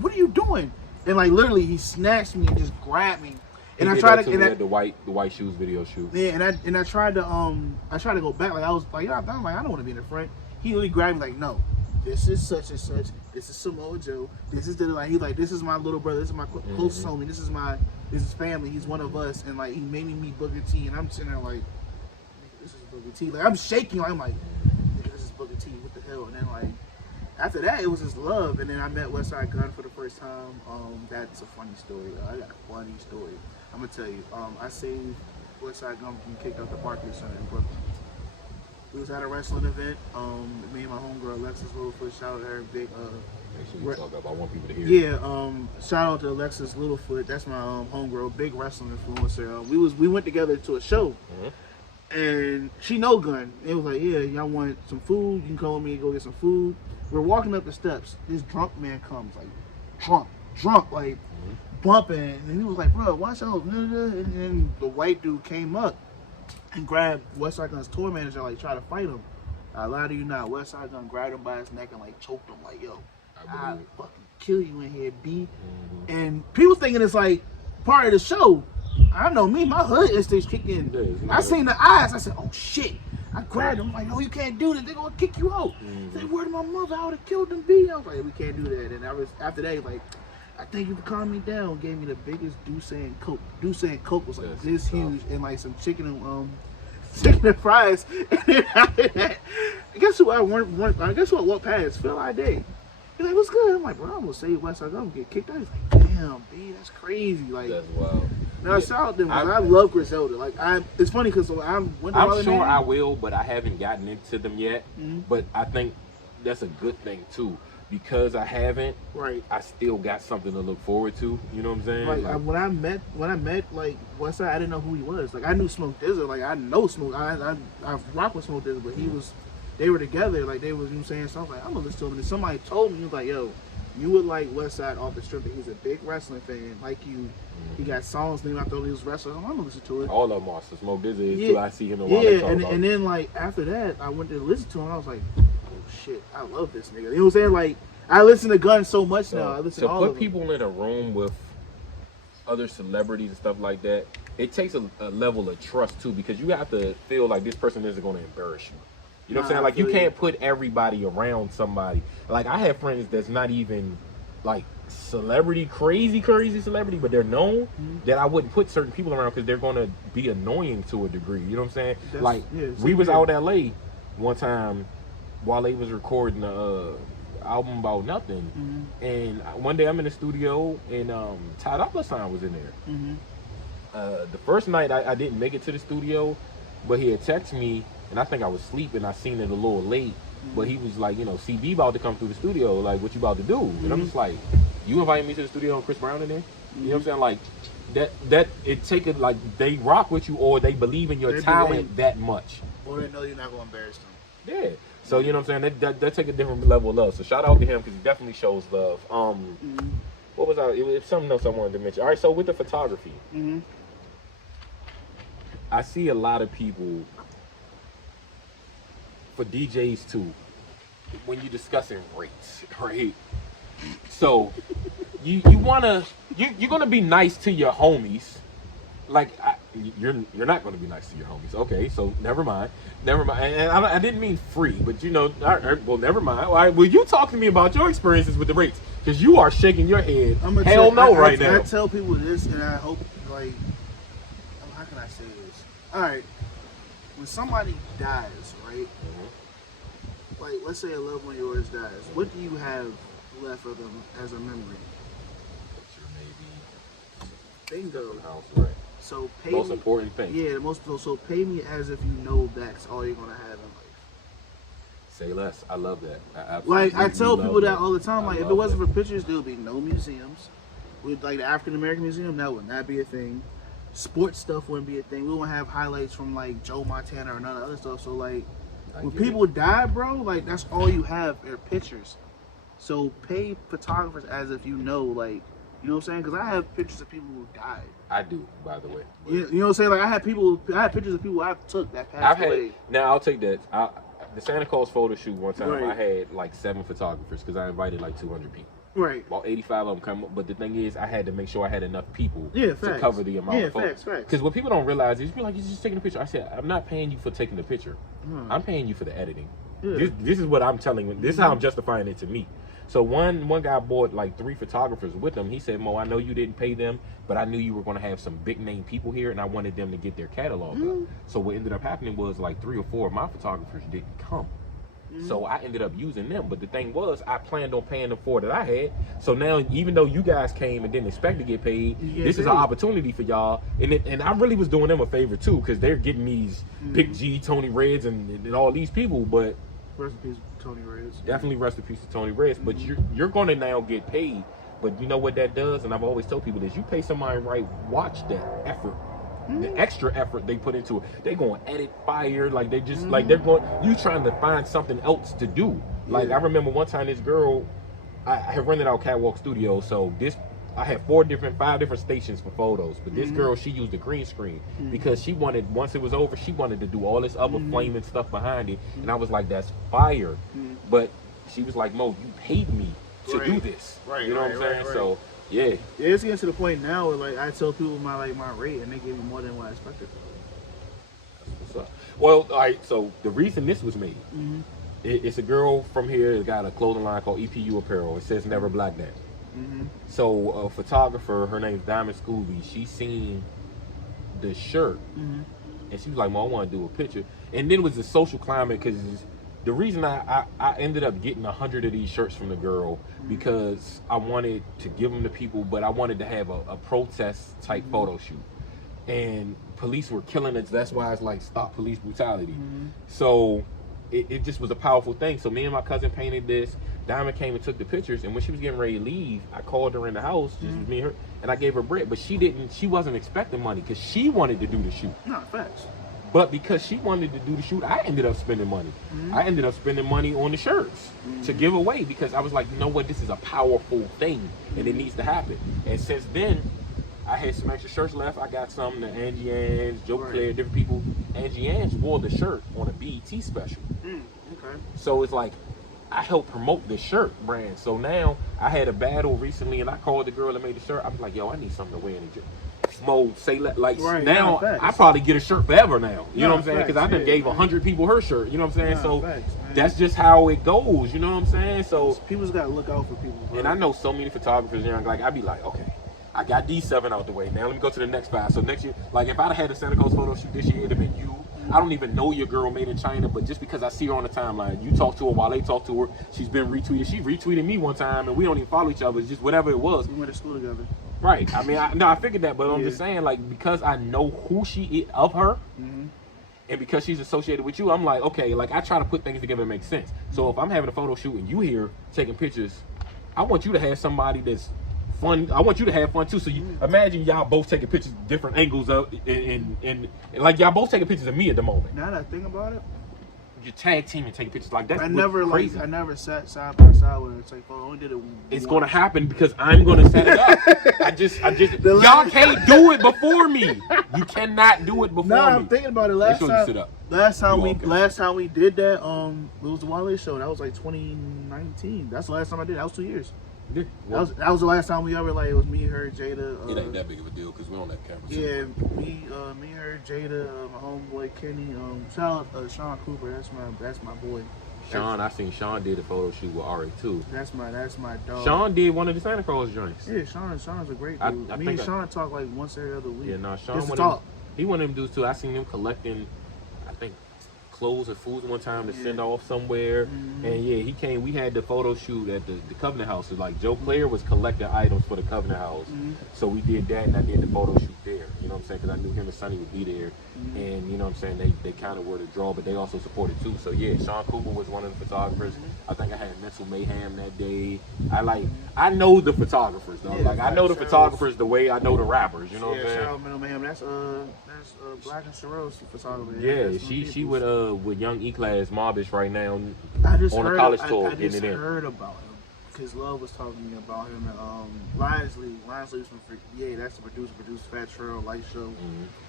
"What are you doing?" And like literally, he snatched me and just grabbed me. And I tried to get the white shoes video shoot. Yeah, and I tried to go back. Like I was like, I don't want to be in the front. He literally grabbed me like, "No, this is such and such. This is Samoa Joe. This is the like." He's like, "This is my little brother. This is my closest homie. This is family. He's one of us." And like he made me meet Booker T. And I'm sitting there like, "This is Booker T." Like I'm shaking. Like, I'm like, "This is Booker T. What the hell?" And then like. After that, it was just love, and then I met Westside Gunn for the first time. That's a funny story. I got a funny story. I'm gonna tell you. I saved Westside Gunn from kicked out the Barclays Center in Brooklyn. We was at a wrestling event. Me and my homegirl Alexis Littlefoot. Shout out to her, big. Make sure you talk up. I want people to hear. Yeah. Shout out to Alexis Littlefoot. That's my homegirl, big wrestling influencer. We went together to a show. And she know Gunn. It was like, yeah, y'all want some food? You can call me and go get some food. We're walking up the steps. This drunk man comes, like, drunk, like, bumping. And he was like, bro, watch out. And then the white dude came up and grabbed Westside Gunn's tour manager, like, try to fight him. I lie to you not. Westside Gunn grabbed him by his neck and, like, choked him, like, yo, I'll fucking kill you in here, B. And people thinking it's, like, part of the show. I know me, my hood instincts kick in. I seen the eyes. I said, oh, shit. I grabbed him. I'm like, no, you can't do this. They're going to kick you out. They word to my mother, I would have killed them, B. I was like, we can't do that. And after that, like, I think you for calming me down. Gave me the biggest Douce and Coke. Douce and Coke was like this huge, and like some chicken and fries. And then after that, guess who I walked past? Phil I.D. He's like, what's good? I'm like, bro, I'm going to save Westside. I'm going to get kicked out. He's like, damn, B, that's crazy. Like, that's wild. Now, shout out to them. I love Griselda. Like, it's funny because I'm sure I will, but I haven't gotten into them yet. But I think that's a good thing too, because I haven't. Right. I still got something to look forward to. You know what I'm saying? Like, when I met like Westside, I didn't know who he was. Like I knew Smoke Dizzle. Like I know Smoke. I rock with Smoke Dizzle, but they were together. Like they was, you know what I'm saying? So I was like, I'm gonna listen to him. And somebody told me, he was like, yo, you would like Westside off the strip that he's a big wrestling fan, like you. He got songs named after all these wrestlers. I'm gonna listen to it. All of them are. So Smoke Dizzle is too. I see him in a while. And then like after that, I went to listen to him. I was like, oh shit, I love this nigga. You know what I'm saying? Like I listen to Gunn so much now. I listen to all of them. To put people in a room with other celebrities and stuff like that, it takes a level of trust too, because you have to feel like this person isn't going to embarrass you. You know what I'm saying? Like you can't put everybody around somebody. Like I have friends that's not even like celebrity, crazy celebrity, but they're known that I wouldn't put certain people around because they're going to be annoying to a degree. You know what I'm saying? We was out in LA one time while they was recording the album about nothing, and one day I'm in the studio and Ty Dolla $ign was in there. The first night I didn't make it to the studio, but he had texted me and I think I was sleeping. I seen it a little late, but he was like, you know, CB about to come through the studio, like what you about to do? And I'm just like, you invited me to the studio and Chris Brown in there? You know what I'm saying? Like that it take it like they rock with you or they believe in your talent that much. Or they know you're not gonna embarrass them. Yeah. So you know what I'm saying? That take a different level of love. So shout out to him because he definitely shows love. What was it was something else I wanted to mention. All right, so with the photography, I see a lot of people, for DJs too, when you're discussing rates, right? So you're gonna be nice to your homies. Like you're not gonna be nice to your homies. Okay, so never mind. And I didn't mean free, but you know, well, never mind. All right, well, you talk to me about your experiences with the rates because you are shaking your head. Hell no, right now. I tell people this, and I hope like, how can I say this? All right, when somebody dies, right? Like, let's say a loved one of yours dies. What do you have left of them as a memory? Bingo. House, right. So pay Most me. important thing. Yeah, the most. So pay me as if you know that's all you're gonna have in life. Say less. I love that. I Like I absolutely tell love people that all the time. I Like if it love wasn't that. for pictures, there would be no museums. With like the African American Museum, that would not be a thing. Sports stuff wouldn't be a thing. We wouldn't have highlights from like Joe Montana or none of the other stuff. So like when people die, bro, like that's all you have are pictures. So pay photographers as if you know, like, you know what I'm saying? Because I have pictures of people who died. I do, by the way. You know what I'm saying? Like I had pictures of people I took that passed away. Now I'll take that. The Santa Claus photo shoot one time, Right. I had like 7 photographers because I invited like 200 people. Right. About 85 of them come, but the thing is, I had to make sure I had enough people to facts. cover the amount of photos. Facts. Because what people don't realize is, you're like, you're just taking a picture. I said, I'm not paying you for taking the picture. I'm paying you for the editing. Yeah. This is what I'm telling you. This is how I'm justifying it to me. So one guy bought like 3 photographers with him. He said, Mo, I know you didn't pay them, but I knew you were going to have some big name people here, and I wanted them to get their catalog up. So what ended up happening was like 3 or 4 of my photographers didn't come. So I ended up using them. But the thing was, I planned on paying the 4 that I had. So now, even though you guys came and didn't expect to get paid, this is an opportunity for y'all. And I really was doing them a favor too, because they're getting these Big G, Tony Reds, and all these people. But Rest in peace, Tony Reyes. definitely rest in peace to Tony Reds. But you're going to now get paid. But you know what that does? And I've always told people this: you pay somebody right, watch that effort. The extra effort they put into it. They're going to edit fire, like they just like they're going. You trying to find something else to do. Like I remember one time this girl, I had rented out Catwalk Studio, so I had 5 different stations for photos. But this girl, she used a green screen because she wanted, once it was over, she wanted to do all this other flaming stuff behind it. And I was like, that's fire. But she was like, Mo, you paid me to do this. Right. You know what I'm saying? Right. So. Yeah, it's getting to the point now where like I tell people my rate and they give me more than what I expected. What's up? Well, all right. So the reason this was made, it's a girl from here that got a clothing line called EPU Apparel. It says Never Black Dad. So a photographer, her name's Diamond Scooby. She seen the shirt, and she was like, "Mom, I want to do a picture." And then it was the social climate because. The reason I ended up getting 100 of these shirts from the girl because I wanted to give them to people, but I wanted to have a protest type photo shoot. And police were killing us. That's why it's like stop police brutality. So it just was a powerful thing. So me and my cousin painted this. Diamond came and took the pictures. And when she was getting ready to leave, I called her in the house, just me and her, and I gave her bread. But she wasn't expecting money because she wanted to do the shoot. No, facts. But because she wanted to do the shoot, I ended up spending money. I ended up spending money on the shirts to give away because I was like, you know what, this is a powerful thing and it needs to happen. And since then, I had some extra shirts left. I got some to Angie Ann's, Joe Claire, different people. Angie Ann's wore the shirt on a BET special. Okay. So it's like, I helped promote the shirt brand. So now I had a battle recently and I called the girl that made the shirt. I was like, yo, I need something to wear in the gym. Mo, say like now I probably get a shirt forever now. You know what I'm saying? Because I done gave 100 people her shirt. You know what I'm saying? So that's just how it goes. You know what I'm saying? So people's got to look out for people. Bro. And I know so many photographers. Like I'd be like, okay, I got these 7 out the way. Now let me go to the next 5. So next year, like if I'd have had a Santa Claus photo shoot this year, it'd have been you. I don't even know your girl made in China, but just because I see her on the timeline, you talk to her while they talk to her, she's been retweeted. She retweeted me one time, and we don't even follow each other. It's just whatever it was. We went to school together. Right. I mean, I figured that, but I'm just saying, like, because I know who she is of her, and because she's associated with you, I'm like, okay, like, I try to put things together that make sense. So if I'm having a photo shoot and you here taking pictures, I want you to have somebody that's fun. I want you to have fun too. So you imagine y'all both taking pictures, different angles of, and like y'all both taking pictures of me at the moment. Now that I think about it, you tag team and taking pictures like that. I never crazy. I never sat side by side with her and take photo. I only did it once. It's gonna happen because I'm gonna set it up. I just y'all can't do it before me. You cannot do it before me. I'm thinking about it. Last time we did that, it was the Wale show. That was like 2019. That's the last time I did it. That was 2 years. Yeah, that was the last time we ever, like, it was me, her, Jada. It ain't that big of a deal because we're on that camera. Yeah, me, her, Jada, my homeboy Kenny. Shout out Sean Cooper. That's my boy. Sean, I seen Sean did a photo shoot with Ari too. That's my dog. Sean did one of the Santa Claus joints. Yeah, Sean's a great dude. Me and Sean talk like once every other week. Yeah, no, Sean Just talk. He one of them dudes too. I seen him collecting, I think, clothes and foods one time to send off somewhere. And yeah, he came. We had the photo shoot at the Covenant House. So like Joe Player was collecting items for the Covenant House. So we did that, and I did the photo shoot there. You know what I'm saying? Because I knew him and Sonny would be there. And you know what I'm saying? They kind of were the draw, but they also supported too. So yeah, Sean Cooper was one of the photographers. I think I had Mental Mayhem that day. I know the photographers though. Like I know the photographers the way I know the rappers. You know what I'm saying? Shout out Mental Mayhem. That's Black and Sherrill's photographer. Yeah, she with Young E-Class Mobbish right now on the college tour. I just heard about him because Love was talking to me about him. And Lionsly was from that's the producer Fat Trail, Light Show,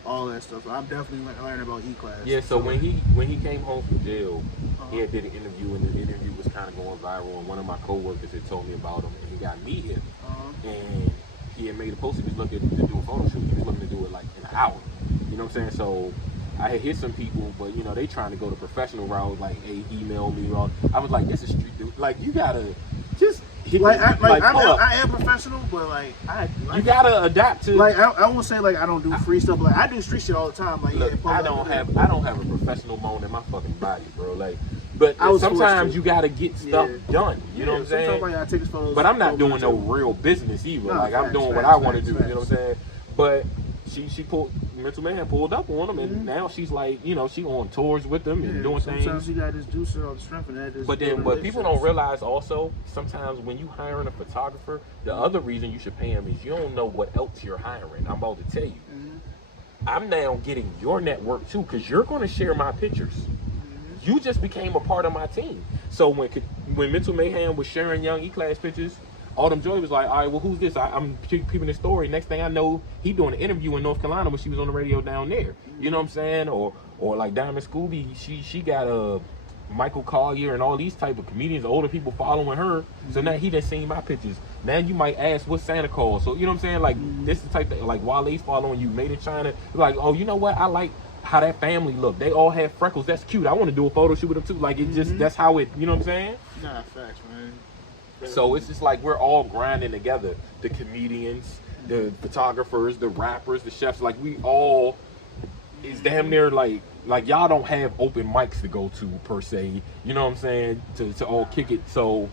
all that stuff. So I'm definitely learning about E-Class. Yeah, so when he came home from jail, he had did an interview, and the interview was kind of going viral. And one of my coworkers had told me about him, and he got me him, and he had made a post. He was looking to do a photo shoot. He was looking to do it like in an hour. You know what I'm saying? So I had hit some people, but you know they trying to go the professional route. Like, hey, email me. I was like, this is street dude. Like, you gotta just hit I am professional, but you gotta adapt to. Like, I won't say like I don't do free stuff. But like I do street shit all the time. Like, look, I don't have a professional bone in my fucking body, bro. Like, but sometimes you gotta get stuff done. You know what I'm saying? Like, I take photos, but I'm not doing no real business either. Like, I'm doing what I want to do. You know what I'm saying? But she pulled. Mental Mayhem pulled up on him, and now she's like, you know, she on tours with them and doing things. Sometimes you gotta just do shit on the strength of that. But people don't realize also, sometimes when you hiring a photographer, the other reason you should pay him is you don't know what else you're hiring. I'm about to tell you. I'm now getting your network too, because you're going to share my pictures. You just became a part of my team. So when Mental Mayhem was sharing Young E-Class pictures, Autumn Joy was like, all right, well, who's this? I'm peeping his story. Next thing I know, he doing an interview in North Carolina when she was on the radio down there. You know what I'm saying? Or like Diamond Scooby, she got Michael Collier and all these type of comedians, older people following her. So now he done seen my pictures. Now you might ask, what's Santa Claus? So you know what I'm saying? Like this is the type of, like Wale's following you, Made in China. Like, oh, you know what? I like how that family look. They all have freckles. That's cute. I want to do a photo shoot with them too. Like it just that's how it. You know what I'm saying? Nah, facts, man. So it's just like we're all grinding together. The comedians, the photographers, the rappers, the chefs. Like we all is damn near like y'all don't have open mics to go to per se. You know what I'm saying? To all kick it. So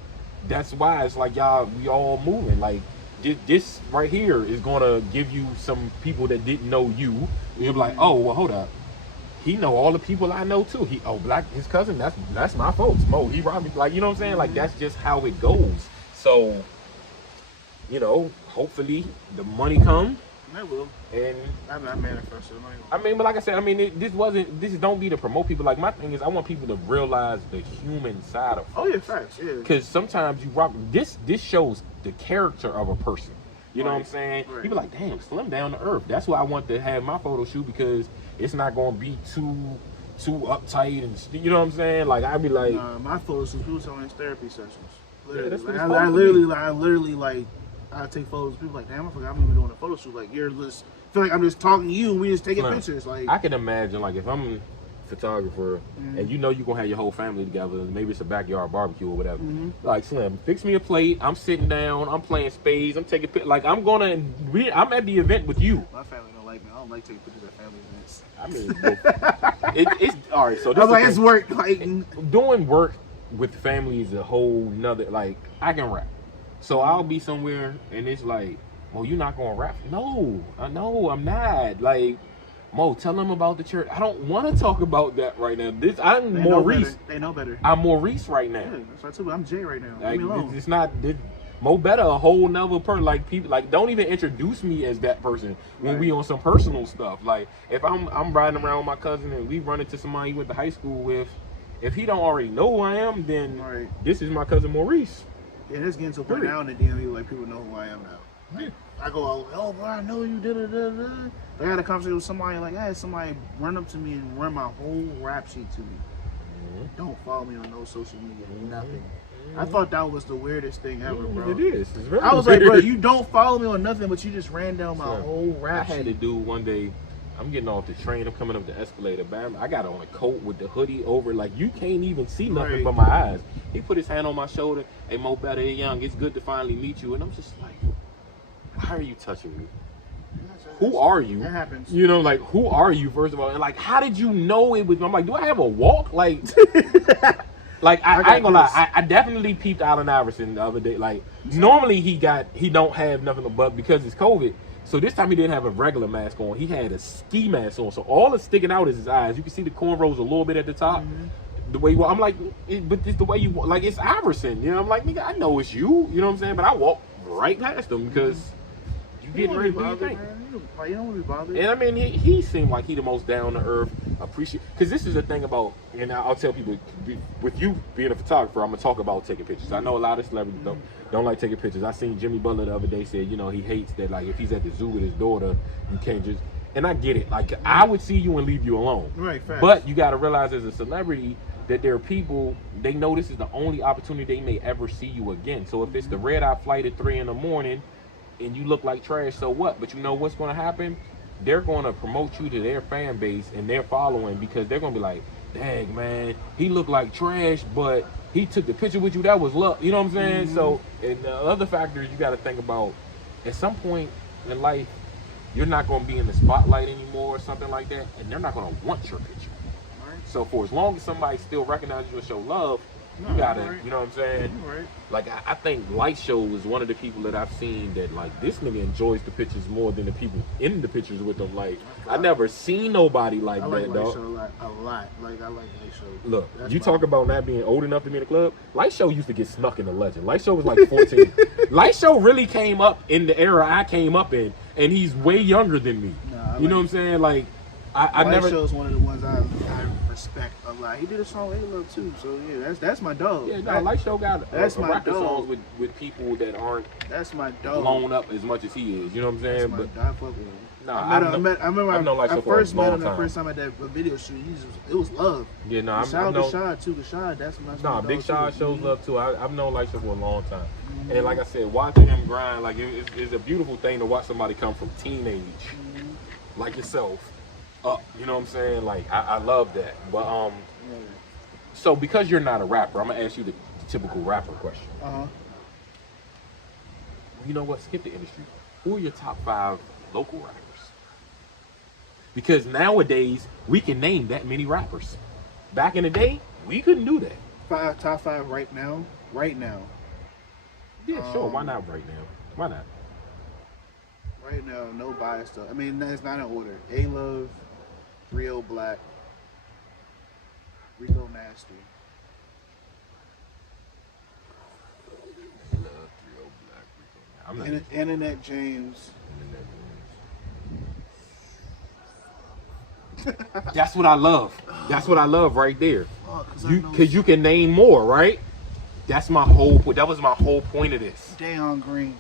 that's why it's like we all moving. Like this right here is gonna give you some people that didn't know you. You're like, oh well, hold up. He know all the people I know too. His cousin, that's my folks. Mo, he robbed me. Like, you know what I'm saying? Like that's just how it goes. So, you know, hopefully the money come. It will. And I manifested. I mean, but like I said, I mean, this don't be to promote people. Like my thing is, I want people to realize the human side of. Oh yeah, facts. Yeah. Because sometimes you rock. This shows the character of a person. You know what I'm saying? Right. People like, damn, slim down to earth. That's why I want to have my photo shoot because it's not gonna be too uptight and you know what I'm saying? Like I be like, my photo shoots, people telling us therapy sessions. Literally, that's what I literally like I take photos. People like, damn, I forgot I'm even doing a photo shoot. Like you're just feel like I'm just talking to you and we just taking pictures. Like I can imagine like if I'm a photographer and you know you're gonna have your whole family together, maybe it's a backyard barbecue or whatever. Like Slim, fix me a plate. I'm sitting down. I'm playing spades. I'm taking pictures. Like I'm at the event with you. My family don't like me. I don't like taking pictures at family events. I mean, it's all right. So this I was like, it's work. Like doing work with family is a whole nother. Like I can rap, so I'll be somewhere and it's like, well, you're not gonna rap. No, I'm not. Like, Mo, tell them about the church. I don't want to talk about that right now. I'm Maurice. They know better. I'm Maurice right now. Yeah, that's what I told you. I'm Jay right now. Like, leave me alone. it's not. Mo better a whole nother person. Like people, like don't even introduce me as that person when we on some personal stuff. Like if I'm riding around with my cousin and we run into somebody he went to high school with, if he don't already know who I am, then this is my cousin Maurice. Yeah, it's getting to a point now in the DMV like people know who I am now. Like, I go out, oh bro, I know you did it. I had a conversation with somebody like, I had somebody run up to me and run my whole rap sheet to me. Don't follow me on no social media, nothing. I thought that was the weirdest thing ever, bro. It is. It's very I was weird. like, bro, you don't follow me on nothing, but you just ran down my whole rap sheet. I had to do one day. I'm getting off the train. I'm coming up the escalator. Bam! I got on a coat with the hoodie over. Like you can't even see nothing but my eyes. He put his hand on my shoulder. Hey, Mo, better young. It's good to finally meet you. And I'm just like, why are you touching me? who are you? That happens. You know, like, who are you, first of all? And, like, how did you know it was? I'm like, do I have a walk? Like, I ain't gonna lie. I definitely peeped Allen Iverson the other day. Like, normally he don't have nothing but because it's COVID. So this time he didn't have a regular mask on. He had a ski mask on. So all that's sticking out is his eyes. You can see the cornrows a little bit at the top. Mm-hmm. The way I'm like, but it's the way you like. It's Iverson. You know, I'm like, nigga, I know it's you. You know what I'm saying? But I walked right past him because you getting ready to do your thing. You don't want to be bothered. And I mean, he seemed like he the most down to earth, appreciate. Because this is the thing about, and I'll tell people, with you being a photographer, I'm gonna talk about taking pictures. I know a lot of celebrities don't like taking pictures. I seen Jimmy Butler the other day said, you know, he hates that, like, if he's at the zoo with his daughter, you can't just. And I get it. Like, I would see you and leave you alone. Right. Facts. But you got to realize, as a celebrity, that there are people, they know this is the only opportunity they may ever see you again. So if it's the red-eye flight at 3 a.m. and you look like trash, so what? But you know what's going to happen? They're going to promote you to their fan base and their following, because they're going to be like, dang, man, he looked like trash, but he took the picture with you. That was love. You know what I'm saying? Mm-hmm. So, and the other factors you got to think about, at some point in life, you're not going to be in the spotlight anymore or something like that, and they're not going to want your picture. So for as long as somebody still recognizes you and show love, you gotta, right. You know what I'm saying? Right. Like, I think Light Show is one of the people that I've seen that, like, this nigga enjoys the pictures more than the people in the pictures with them. Like, I never seen nobody like that, dog. A lot. Like, I like Light Show. Look, you talk about not being old enough to be in the club. Light Show used to get snuck in the legend. Light Show was like 14. Light Show really came up in the era I came up in, and he's way younger than me. You know what I'm saying? Like, I never. Light Show is one of the ones I respect a lot. He did a song A-Love too, so yeah, that's my dog. Yeah, no, Light Show got that's my record dog. songs with people that aren't my dog blown up as much as he is. You know what I'm saying? That's my dog. Fuck with him. No, I remember I first met him the time. first time at that video shoot. It was love. Yeah, no, Shout out to Shad too. The Shad, that's my. Nah, Big Shad shows love too. I've known Light Show for a long time, and like I said, watching him grind, like it's a beautiful thing to watch somebody come from teenage, like yourself, up. You know what I'm saying? Like I love that. But so because you're not a rapper, I'm gonna ask you the typical rapper question. You know what? Skip the industry. Who are your top 5 local rappers? Because nowadays we can name that many rappers. Back in the day, we couldn't do that. Top 5 right now. Yeah, sure. Why not right now? Why not? Right now, no bias though. I mean, it's not in order. A-Love, Rio Black, Rico Nasty. Internet James. That's what I love. That's what I love right there. Because you can name more, right? That's my whole point. That was my whole point of this. Dayon Green.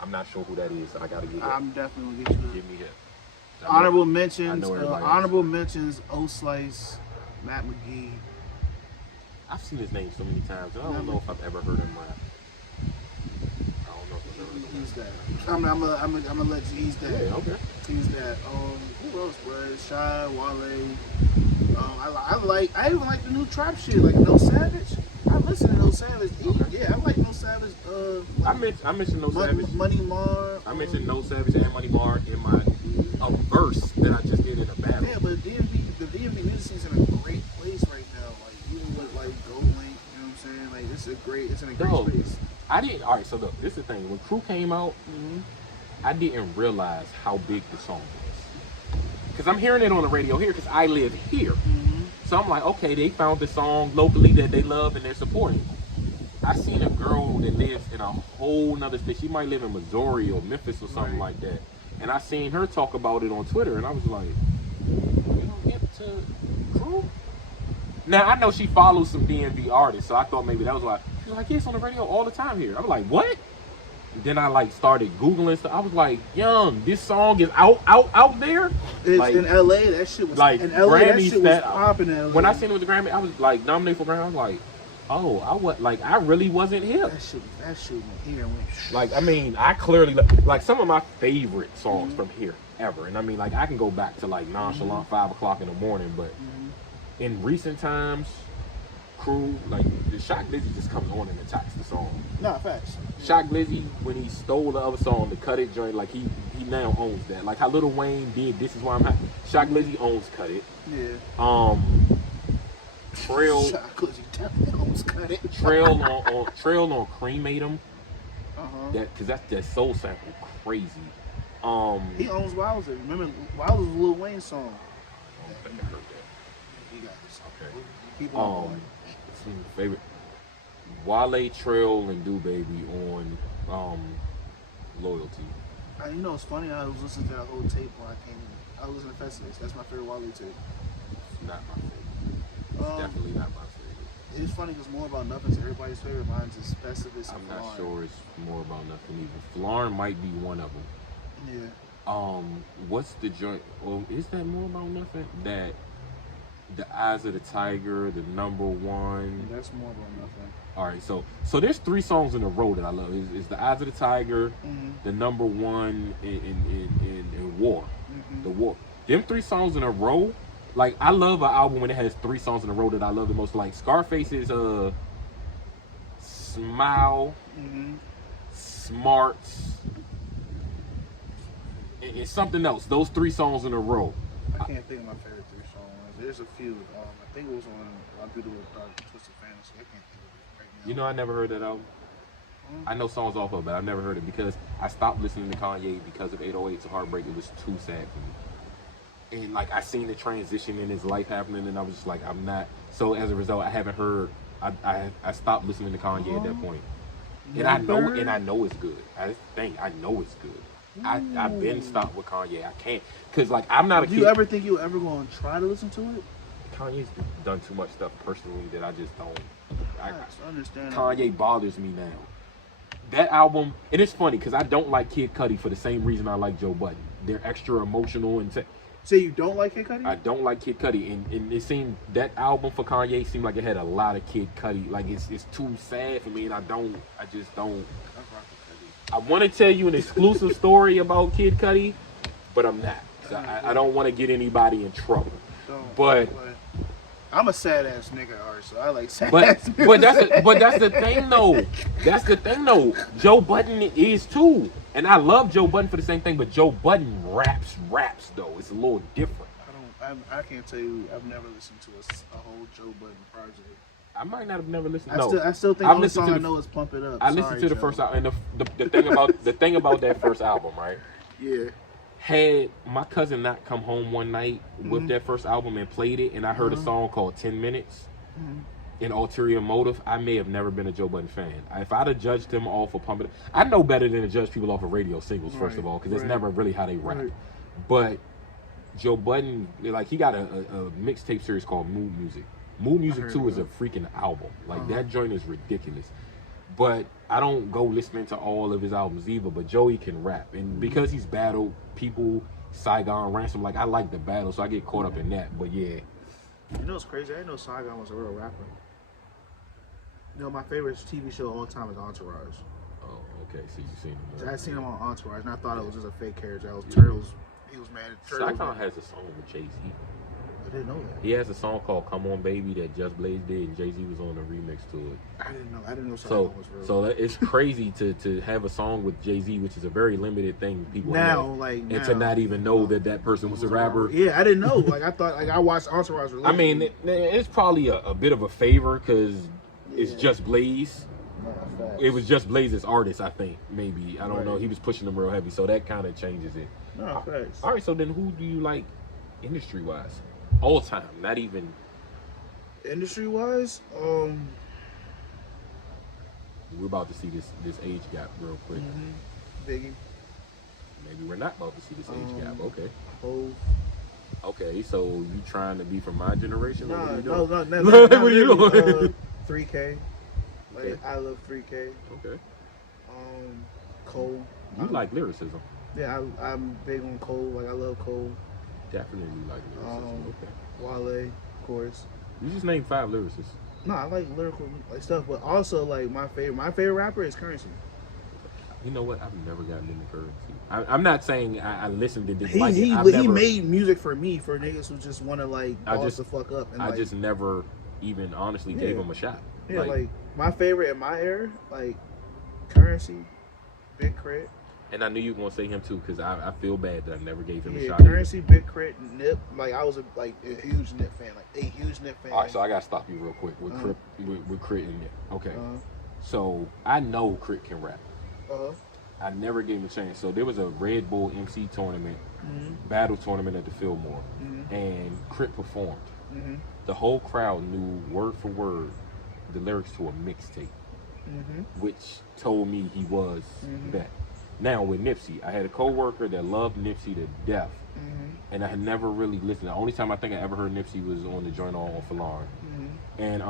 I'm not sure who that is. I gotta get it. I'm definitely gonna get you. Give me that. Honorable mentions. O Slice, Matt McGee. I've seen his name so many times. I don't know if I've ever heard him rap. He's that. I'm gonna let you. He's that. Yeah, okay. He's that. Who else, bro? Shy, Wale. I even like the new trap shit, like No Savage. I listen to No Savage. Yeah, I like No Savage. I mentioned No Savage. Money Mar. I mentioned No Savage and Money Mar in my verse that I just did in a battle. Yeah, but the DMV music is in a great place right now. Like even with like Gold Link, you know what I'm saying? Like it's in a great space. All right, so look, this is the thing. When Crew came out, I didn't realize how big the song was. Because I'm hearing it on the radio here because I live here. So I'm like, okay, they found the song locally that they love and they're supporting. I seen a girl that lives in a whole nother state. She might live in Missouri or Memphis or something like that. And I seen her talk about it on Twitter and I was like, we don't get to Crew? Now, I know she follows some DMV artists, so I thought maybe that was why. She was like, yeah, it's on the radio all the time here. I was like, what? Then I like started Googling stuff. I was like, young, this song is out there? It's like, in LA, that shit was like in LA, that shit was popping in LA. When I seen it with the Grammy, I was like nominated for Grammy. I was like, oh, I really wasn't hip. That shit went here and went. Like, I mean, I clearly like some of my favorite songs from here ever. And I mean, like I can go back to like Nonchalant 5 o'clock in the morning, but in recent times, Crew, like the Shock Glizzy just comes on and attacks the song. Nah, facts. Shock Glizzy, when he stole the other song, the Cut It joint, like he he now owns that. Like how Lil Wayne did This Is Why I'm Happy. Shock Lizzy owns Cut It. Yeah. Trail Chocolate, you definitely almost cut it. Trail on Crematum. Uh-huh. Because that soul sample crazy. He owns Wowzer. Remember, Wowzer was a Lil Wayne song. I think I heard that. He got this. Okay. Keep on going. Favorite Wale, Trail, and Do Baby on Loyalty. You know, it's funny. I was listening to that whole tape when I came in. I was listening to Festivus. That's my favorite Wale tape. Not my favorite. Definitely not my favorite. It's funny because More About Nothing's everybody's favorite. Mine's is Festivus and I'm not Flarn. sure it's More About Nothing either. Flarn might be one of them. Yeah. What's the joint? Well, is that More About Nothing? That The Eyes of the Tiger, the number one. That's More About Nothing. All right, so there's 3 songs in a row that I love. It's The Eyes of the Tiger, the number one in War, the War. Them 3 songs in a row. Like I love an album when it has 3 songs in a row that I love the most. Like Scarface is Smile, Smarts, and it's something else. Those 3 songs in a row. I can't think of my favorite 3 songs. There's a few. I think it was on My Beautiful Dark Twisted Fantasy. I can't think of it right now. You know, I never heard that album. I know songs off of it, but I've never heard it because I stopped listening to Kanye because of 808s and Heartbreak. It was too sad for me. And like I seen the transition in his life happening, and I was just like, I'm not. So as a result, I haven't heard. I stopped listening to Kanye at that point. And I know it's good. I know it's good. I've been stopped with Kanye. I can't because like I'm not a kid. Do you ever think you'll ever go and try to listen to it? Kanye's done too much stuff personally that I just don't. I understand. Kanye bothers me now. That album, and it's funny because I don't like Kid Cudi for the same reason I like Joe Budden. They're extra emotional and. So you don't like Kid Cudi? I don't like Kid Cudi, and it seemed that album for Kanye seemed like it had a lot of Kid Cudi. Like it's too sad for me, and I just don't. I want to tell you an exclusive story about Kid Cudi, but I'm not. I don't want to get anybody in trouble. But I'm a sad ass nigga, so I like sad ass niggas. But that's the thing though. That's the thing though. Joe Budden is too. And I love Joe Budden for the same thing, but Joe Budden raps though. It's a little different. I can't tell you. I've never listened to a whole Joe Budden project. I might not have never listened. I still think the only song I know is "Pump It Up." I listened to the first album, and the thing about that first album, right? Yeah. Had my cousin not come home one night with that first album and played it, and I heard a song called 10 Minutes in Ulterior Motive, I may have never been a Joe Budden fan. If I'd have judged him off of Pump It Up, I know better than to judge people off of radio singles, first of all, because that's never really how they rap. Right. But Joe Budden, like, he got a mixtape series called Mood Music. Mood Music 2 is a freaking album. Like, that joint is ridiculous. But I don't go listening to all of his albums either, but Joey can rap. And because he's battled people, Saigon Ransom, like, I like the battle, so I get caught up in that. But yeah. You know what's crazy? I didn't know Saigon was a real rapper. You know, my favorite TV show of all time is Entourage. Oh, okay. So you've seen him. I seen him on Entourage, and I thought it was just a fake character. That was Turtles. He was mad. Saigon has a song with Jay-Z. I didn't know that. He has a song called "Come On Baby" that Just Blaze did, and Jay-Z was on a remix to it. I didn't know Saigon was real. So it's crazy to have a song with Jay-Z, which is a very limited thing people now, have, and to not even know that person was a rapper. Yeah, I didn't know. Like I thought, like I watched Entourage. I mean, it's probably a bit of a favor because it's Just Blaze. It was Just Blaze's artist, I think. Maybe I don't know. He was pushing them real heavy, so that kind of changes it. No, facts. All right, so then who do you like industry-wise? All time, not even industry-wise. We're about to see this age gap real quick. Biggie. Maybe we're not about to see this age gap. Okay. Hov. Okay, so you trying to be from my generation? No. What are you doing? 3K. Like I love 3K. Okay. Cole. You like lyricism? Yeah, I'm big on Cole. Like I love Cole. Definitely like lyricism. Okay. Wale, of course. You just named 5 lyricists. No, I like lyrical like stuff, but also like my favorite rapper is Currency. You know what? I've never gotten into Currency. I'm not saying I listened to this. He made music for me for niggas who just want to like boss the fuck up. And I just never even honestly gave him a shot. Yeah, like my favorite in my era, like Currency, Big Crit, And I knew you were gonna say him too, because I feel bad that I never gave him a Yeah, shot. Currency, Big Crit, Nip. Like I was a huge Nip fan, like a huge Nip fan. All right, so I gotta stop you real quick with Crit and Nip. Okay, so I know Crit can rap. I never gave him a chance. So there was a Red Bull MC tournament, battle tournament at the Fillmore, and Crit performed. The whole crowd knew word for word the lyrics to a mixtape, which told me he was that. Now with Nipsey, I had a coworker that loved Nipsey to death, and I had never really listened. The only time I think I ever heard Nipsey was on the joint on Falon, and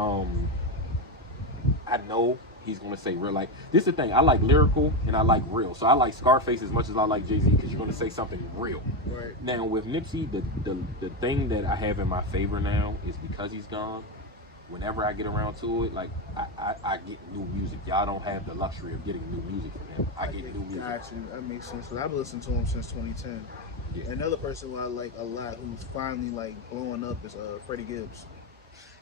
I know he's gonna say real. Like this is the thing, I like lyrical and I like real. So I like Scarface as much as I like Jay-Z because you're gonna say something real. Right. Now with Nipsey, the thing that I have in my favor now is because he's gone. Whenever I get around to it, like I get new music. Y'all don't have the luxury of getting new music from him. I get new music. Got you. That makes sense. Cause I've been listening to him since 2010. Yeah. Another person who I like a lot, who's finally like blowing up, is Freddie Gibbs.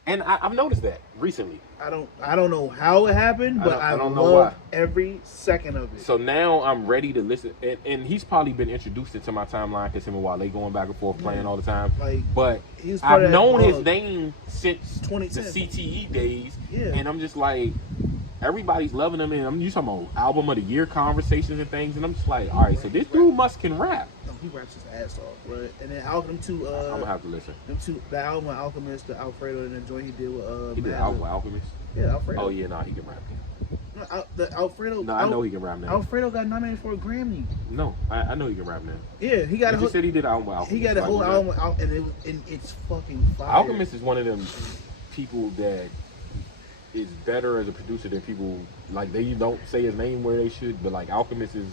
And I've noticed that recently. I don't know how it happened, but I don't know why. Every second of it. So now I'm ready to listen, and he's probably been introduced into my timeline because him and Wale going back and forth playing all the time. Like, but I've known his name since 2010. The CTE days, and I'm just like, everybody's loving him, and you talking about album of the year conversations and things, and I'm just like, all right, so this dude can rap. No, he raps his ass off, but and then them two. I'm gonna have to listen. The album of Alchemist, the Alfredo, and the joint he did with he did album with Alchemist. Yeah, Alfredo. Oh yeah, he can rap. No, the Alfredo. No, I know he can rap now. Alfredo got nominated for a Grammy. No, I know he can rap now. Yeah, he got. He said he did album with Alchemist. He got a whole album, and it's fucking fire. Alchemist is one of them people that is better as a producer than people like. They don't say his name where they should, but like Alchemist is.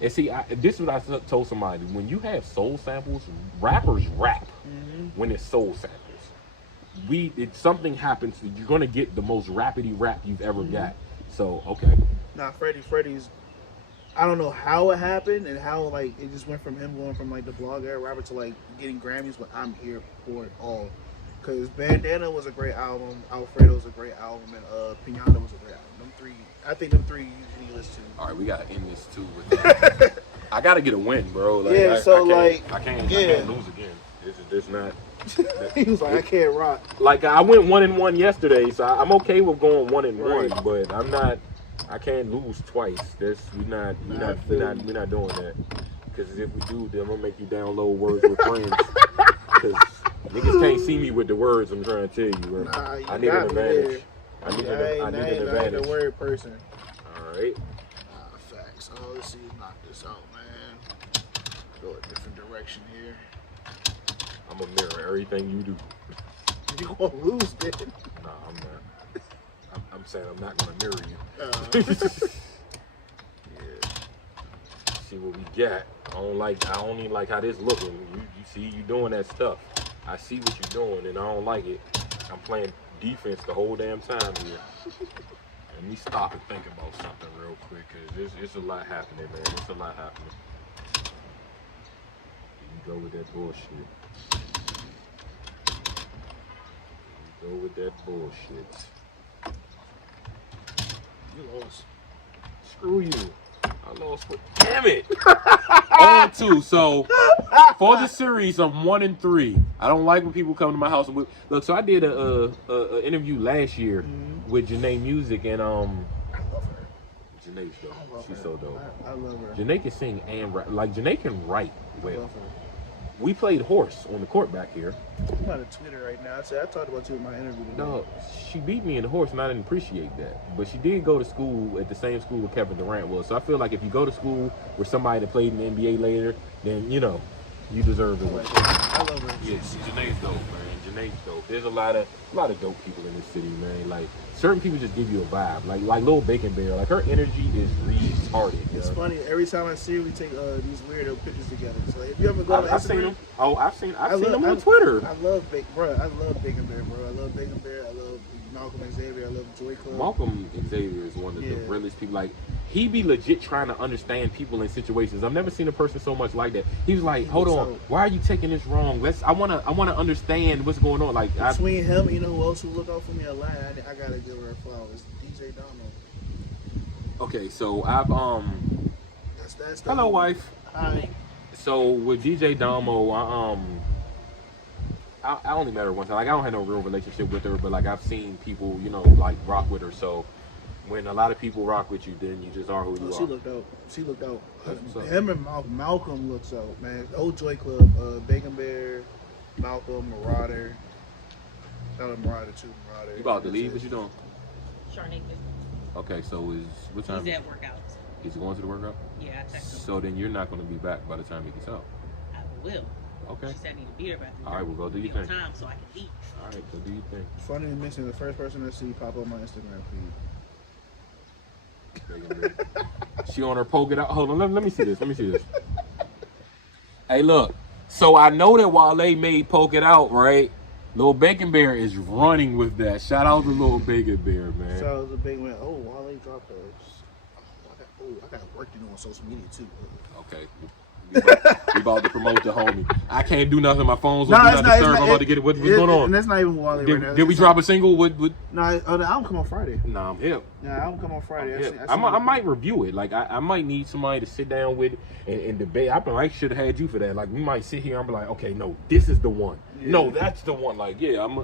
And see, this is what I told somebody: when you have soul samples, rappers rap when it's soul samples. Something happens, you're gonna get the most rapidy rap you've ever got. So okay. Nah, Freddie's. I don't know how it happened and how like it just went from him going from like the blog era rapper to like getting Grammys, but I'm here for it all. Cause Bandana was a great album, Alfredo was a great album, and Pinata was a great album. I think them three you need to listen to. All right, we gotta end this too with I gotta get a win, bro. Like, I can't lose again. This is not. He was like, I can't rock. Like I went 1-1 yesterday, so I'm okay with going 1-1, but I'm not. I can't lose twice. We're not doing that. Because if we do, then I'm gonna make you download Words with Friends. Because niggas can't see me with the words I'm trying to tell you. Bro. I need an advantage. I need an advantage. I'm a word person. All right. Facts. Oh, let's see. Knock this out, man. Go a different direction here. I'm gonna mirror everything you do. You gonna lose, then? Nah, I'm not. I'm saying I'm not gonna mirror you. Yeah. See what we got. I only like how this looking. You see you doing that stuff. I see what you're doing, and I don't like it. I'm playing defense the whole damn time here. Let me stop and think about something real quick, because it's a lot happening, man. It's a lot happening. You go with that bullshit. You go with that bullshit. You lost. Screw you. I lost. Damn it. 0-2. So for the series, I'm 1-3. I don't like when people come to my house and look. So I did a interview last year with Janae Music, and I love her. Janae's dope. She's so dope. I love her. Janae can sing and rap. Like Janae can write well. We played horse on the court back here. I'm on Twitter right now. I talked about you in my interview today. No, she beat me in the horse, and I didn't appreciate that. But she did go to school at the same school where Kevin Durant was. So I feel like if you go to school with somebody that played in the NBA later, then you deserve to win. I love her. Yeah, Janae's dope, man. Janae's dope. There's a lot of dope people in this city, man. Like certain people just give you a vibe. Like Lil Bacon Bear. Like her energy is retarded. It's funny. Every time I see her, we take these weirdo pictures together. So if you ever go to Instagram, I've seen them. Oh, I've seen them on Twitter. I love Bacon Bear, bro. I love Bacon Bear. I love Malcolm Xavier. I love Joy Club. Malcolm Xavier is one of the realest people. Like he be legit trying to understand people in situations. I've never seen a person so much like that. He was like, "Hold on, why are you taking this wrong? I wanna understand what's going on." Like between him, you know who else who look out for me a lot? I gotta give her flowers. DJ Donald. Okay, so I've That's Hello, wife. Hi. So with DJ Damo, I only met her one time. Like I don't have no real relationship with her, but like I've seen people, like rock with her. So when a lot of people rock with you, then you just are who you She are. looked out. She looked out. So- Him and Malcolm looks out, man. Old Joy Club, Bacon Bear, Malcolm, Marauder. Not a Marauder too. Marauder. You about to leave? What you doing? Charnay Okay, so what time? He's at workout. He's going to the workout. Yeah, I texted him. So then you're not going to be back by the time he gets out. I will. Okay. She said I need to be here by 3:30. All right, well, go do your Be on thing. time so I can eat. All right, go do your thing. Funny to mention, the first person I see pop up on my Instagram feed. She on her poke it out. Hold on, let me see this. Let me see this. Hey, look. So I know that Wale made poke it out, right? Lil Bacon Bear is running with that. Shout out to Lil Bacon Bear, man. So I was a big man. Oh, Wale dropped those. I got work to do on social media too. Okay. We about to promote the homie. I can't do nothing. My phone's No, on it's not not. disturb. I'm about to get it. What's going on? And that's not even Wale right now. Did we drop a single? No, the album come on Friday. Nah, I'm hip. Yeah, the album come on Friday. I'm hip. I might review it. Like I might need somebody to sit down with and debate. I should have had you for that. Like we might sit here and be like, okay, no, this is the one. Yeah. No, that's the one. Like yeah, I'm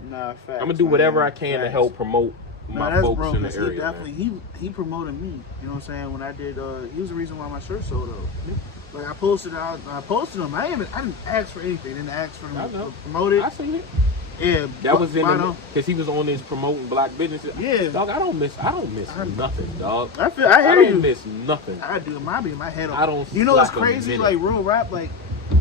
facts, gonna do whatever man. I can to Facts. help promote my folks in the He area. definitely he promoted me. You know what I'm saying? When I did, he was the reason why my shirt sold out. Like I posted him. I didn't ask for anything. I didn't ask for him to promote it. I seen it. Yeah, That was in because he was on this promoting black businesses. Yeah. Dog, I don't miss nothing, dog. I hear don't you. miss nothing. I do. I be in my head. I don't. You know what's slack a crazy? minute. Like real rap, like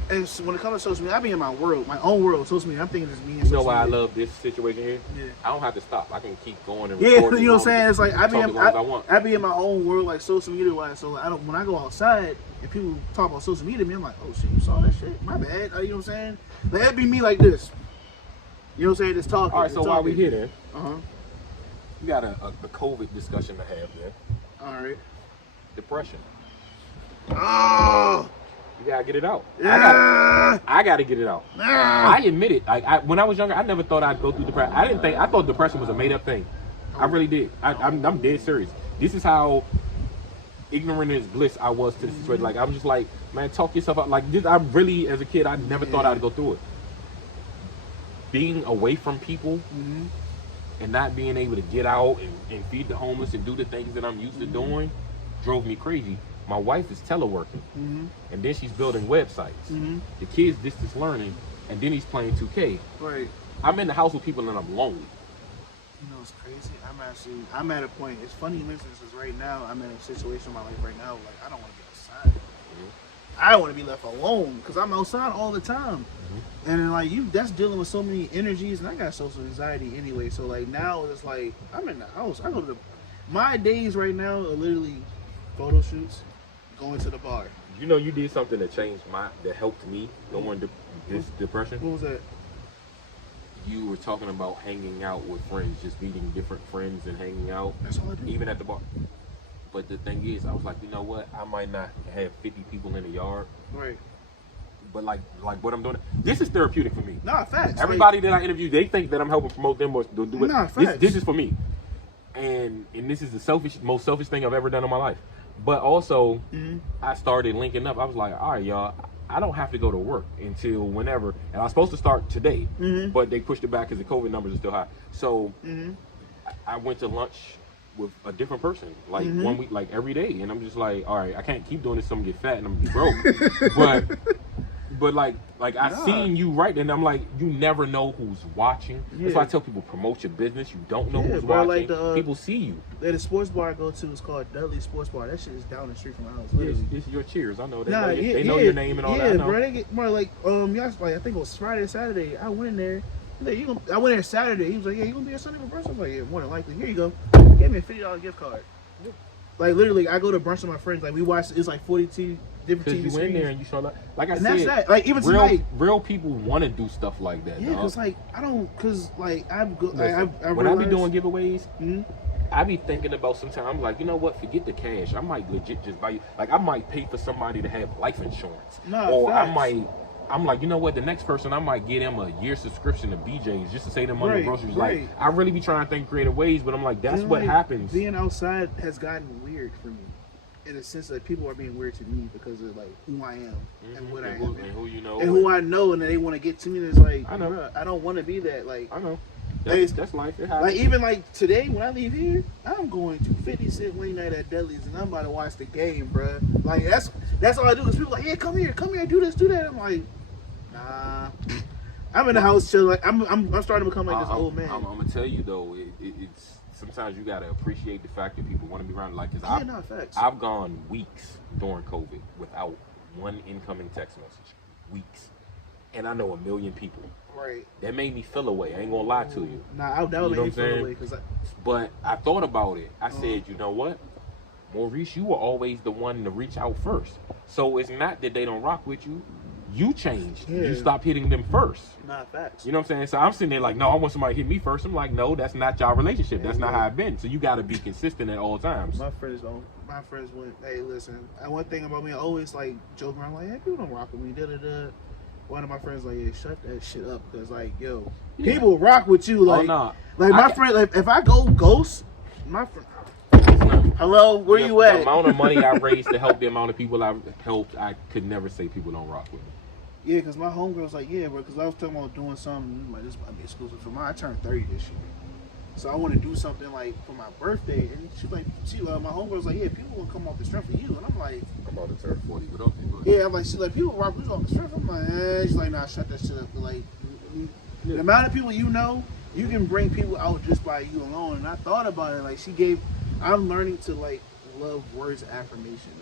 it's, when it comes to social media, I be in my world, my own world. Social media. I'm thinking it's me and You know social why I media. love this situation here? Yeah. I don't have to stop. I can keep going and Yeah, recording. you know what I'm saying? It's like I be talk as long as I want. I be in my own world, like social media wise. So when I go outside and people talk about social media to me, I'm like, oh shit, you saw that shit? My bad. You know what I'm saying? Like that'd be me like this. You know what I'm saying? Just talking. All right, so while we here then, Uh-huh. we got a COVID discussion to have then. All right. Depression. Oh. You gotta get it out. Yeah. I gotta get it out. I admit it. Like when I was younger, I never thought I'd go through depression. I thought depression was a made up thing. I really did. I'm dead serious. This is how ignorant as bliss I was to the situation. Like I'm just like, man, talk yourself out. Like this, I really, as a kid, I never thought I'd go through it. Being away from people and not being able to get out and feed the homeless and do the things that I'm used to doing drove me crazy. My wife is teleworking, and then she's building websites. The kid's distance learning, and then he's playing 2K. Right. I'm in the house with people and I'm lonely. You know, it's crazy. I'm at a point. It's funny you mention this because right now I'm in a situation in my life right now. Like I don't want to be outside. I want to be left alone because I'm outside all the time. And then like that's dealing with so many energies, and I got social anxiety anyway. So like now it's like I'm in the house. I go to my days right now are literally photo shoots, going to the bar. You know, you did something that that helped me going this depression. What was that? You were talking about hanging out with friends, just meeting different friends and hanging out, That's all I do. even at the bar. But the thing is, I was like, you know what? I might not have 50 people in the yard, Right. but like what I'm doing, this is therapeutic for me. Nah, facts. Everybody that I interview, they think that I'm helping promote them or do it. Nah, facts. This is for me, and this is the most selfish thing I've ever done in my life. But also, I started linking up. I was like, all right, y'all, I don't have to go to work until whenever, and I was supposed to start today, but they pushed it back because the COVID numbers are still high. So I went to lunch with a different person, like 1 week, like every day, and I'm just like, all right, I can't keep doing this. So I'm gonna get fat and I'm gonna be broke. but like I seen you right, and I'm like, you never know who's watching. That's why I tell people, promote your business. You don't know who's bro, watching. like People see you. The sports bar I go to is called Dudley Sports Bar. That shit is down the street from my house. It's your cheers. I know. They Nah, know your name and all that. Yeah, I know. bro. They get more like y'all, like I think it was Friday or Saturday. I went in there. Like, I went there Saturday. He was like, "Yeah, you gonna be here Sunday for brunch?" I was like, "Yeah, more than likely." Here you go. He gave me a $50 gift card. Like literally, I go to brunch with my friends. Like we watch. It's like 42 different Because TV you screens. went there and you saw that. Like I And said, that's that. Like even tonight. real people want to do stuff like that. Yeah, dog. because like I don't, because like Listen, I when I be doing realized- giveaways, I be thinking about sometimes, like, you know what, forget the cash. I might legit just buy you, like, I might pay for somebody to have life insurance. Nah, or facts. I'm like, you know what, the next person, I might get him a year subscription to BJ's just to save them money on Right, groceries. right. Like, I really be trying to think creative ways, but I'm like, that's And, what like, happens. Being outside has gotten weird for me. in a sense that people are being weird to me because of like who I am and what I am and who you know and who I know, and they want to get to me. And it's like, I know. bruh, I don't want to be that. Like, I know. Hey, That's life. It happens. like even like today when I leave here, I'm going to 50-cent wing night at Deli's, and I'm about to watch the game, bruh. Like that's all I do. Cause people like, yeah, come here, do this, do that. I'm like, nah. I'm in the house chilling. Like, I'm starting to become like this old man. I'm gonna tell you though, it's sometimes you gotta appreciate the fact that people want to be around. Like, cause I've gone weeks during COVID without one incoming text message. Weeks, and I know a million people. Right. That made me feel away. I ain't gonna lie to you. Nah, that would make me feel away. But I thought about it. I said, you know what? Maurice, you were always the one to reach out first. So it's not that they don't rock with you. You changed. Yeah. You stopped hitting them first. Nah, facts. You know what I'm saying? So I'm sitting there like, no, I want somebody to hit me first. I'm like, no, that's not y'all relationship. That's not how it's been. So you got to be consistent at all times. My friends don't. My friends went, hey, listen. And one thing about me, I always like joke around like, hey, people don't rock with me. Da da da. One of my friends like, yeah, shut that shit up, because like, yo, people rock with you. Like, like my friend, like, if I go ghost, my friend. Hello, where you at? The amount of money I raised to help the amount of people I've helped, I could never say people don't rock with me. Yeah, because my homegirl's like, yeah, bro, because I was talking about doing something, like, this might be exclusive for mine. I turned 30 this year. So I want to do something, like, for my birthday. And my homegirl's like, yeah, people will come off the strength for you. And I'm like, I'm about to turn 40, but okay. Yeah, I'm like, she's like, people rock with you off the strength. I'm like, she's like, nah, shut that shit up. But, like, the amount of people you know, you can bring people out just by you alone. And I thought about it, like, I'm learning to, like, love words of affirmation now.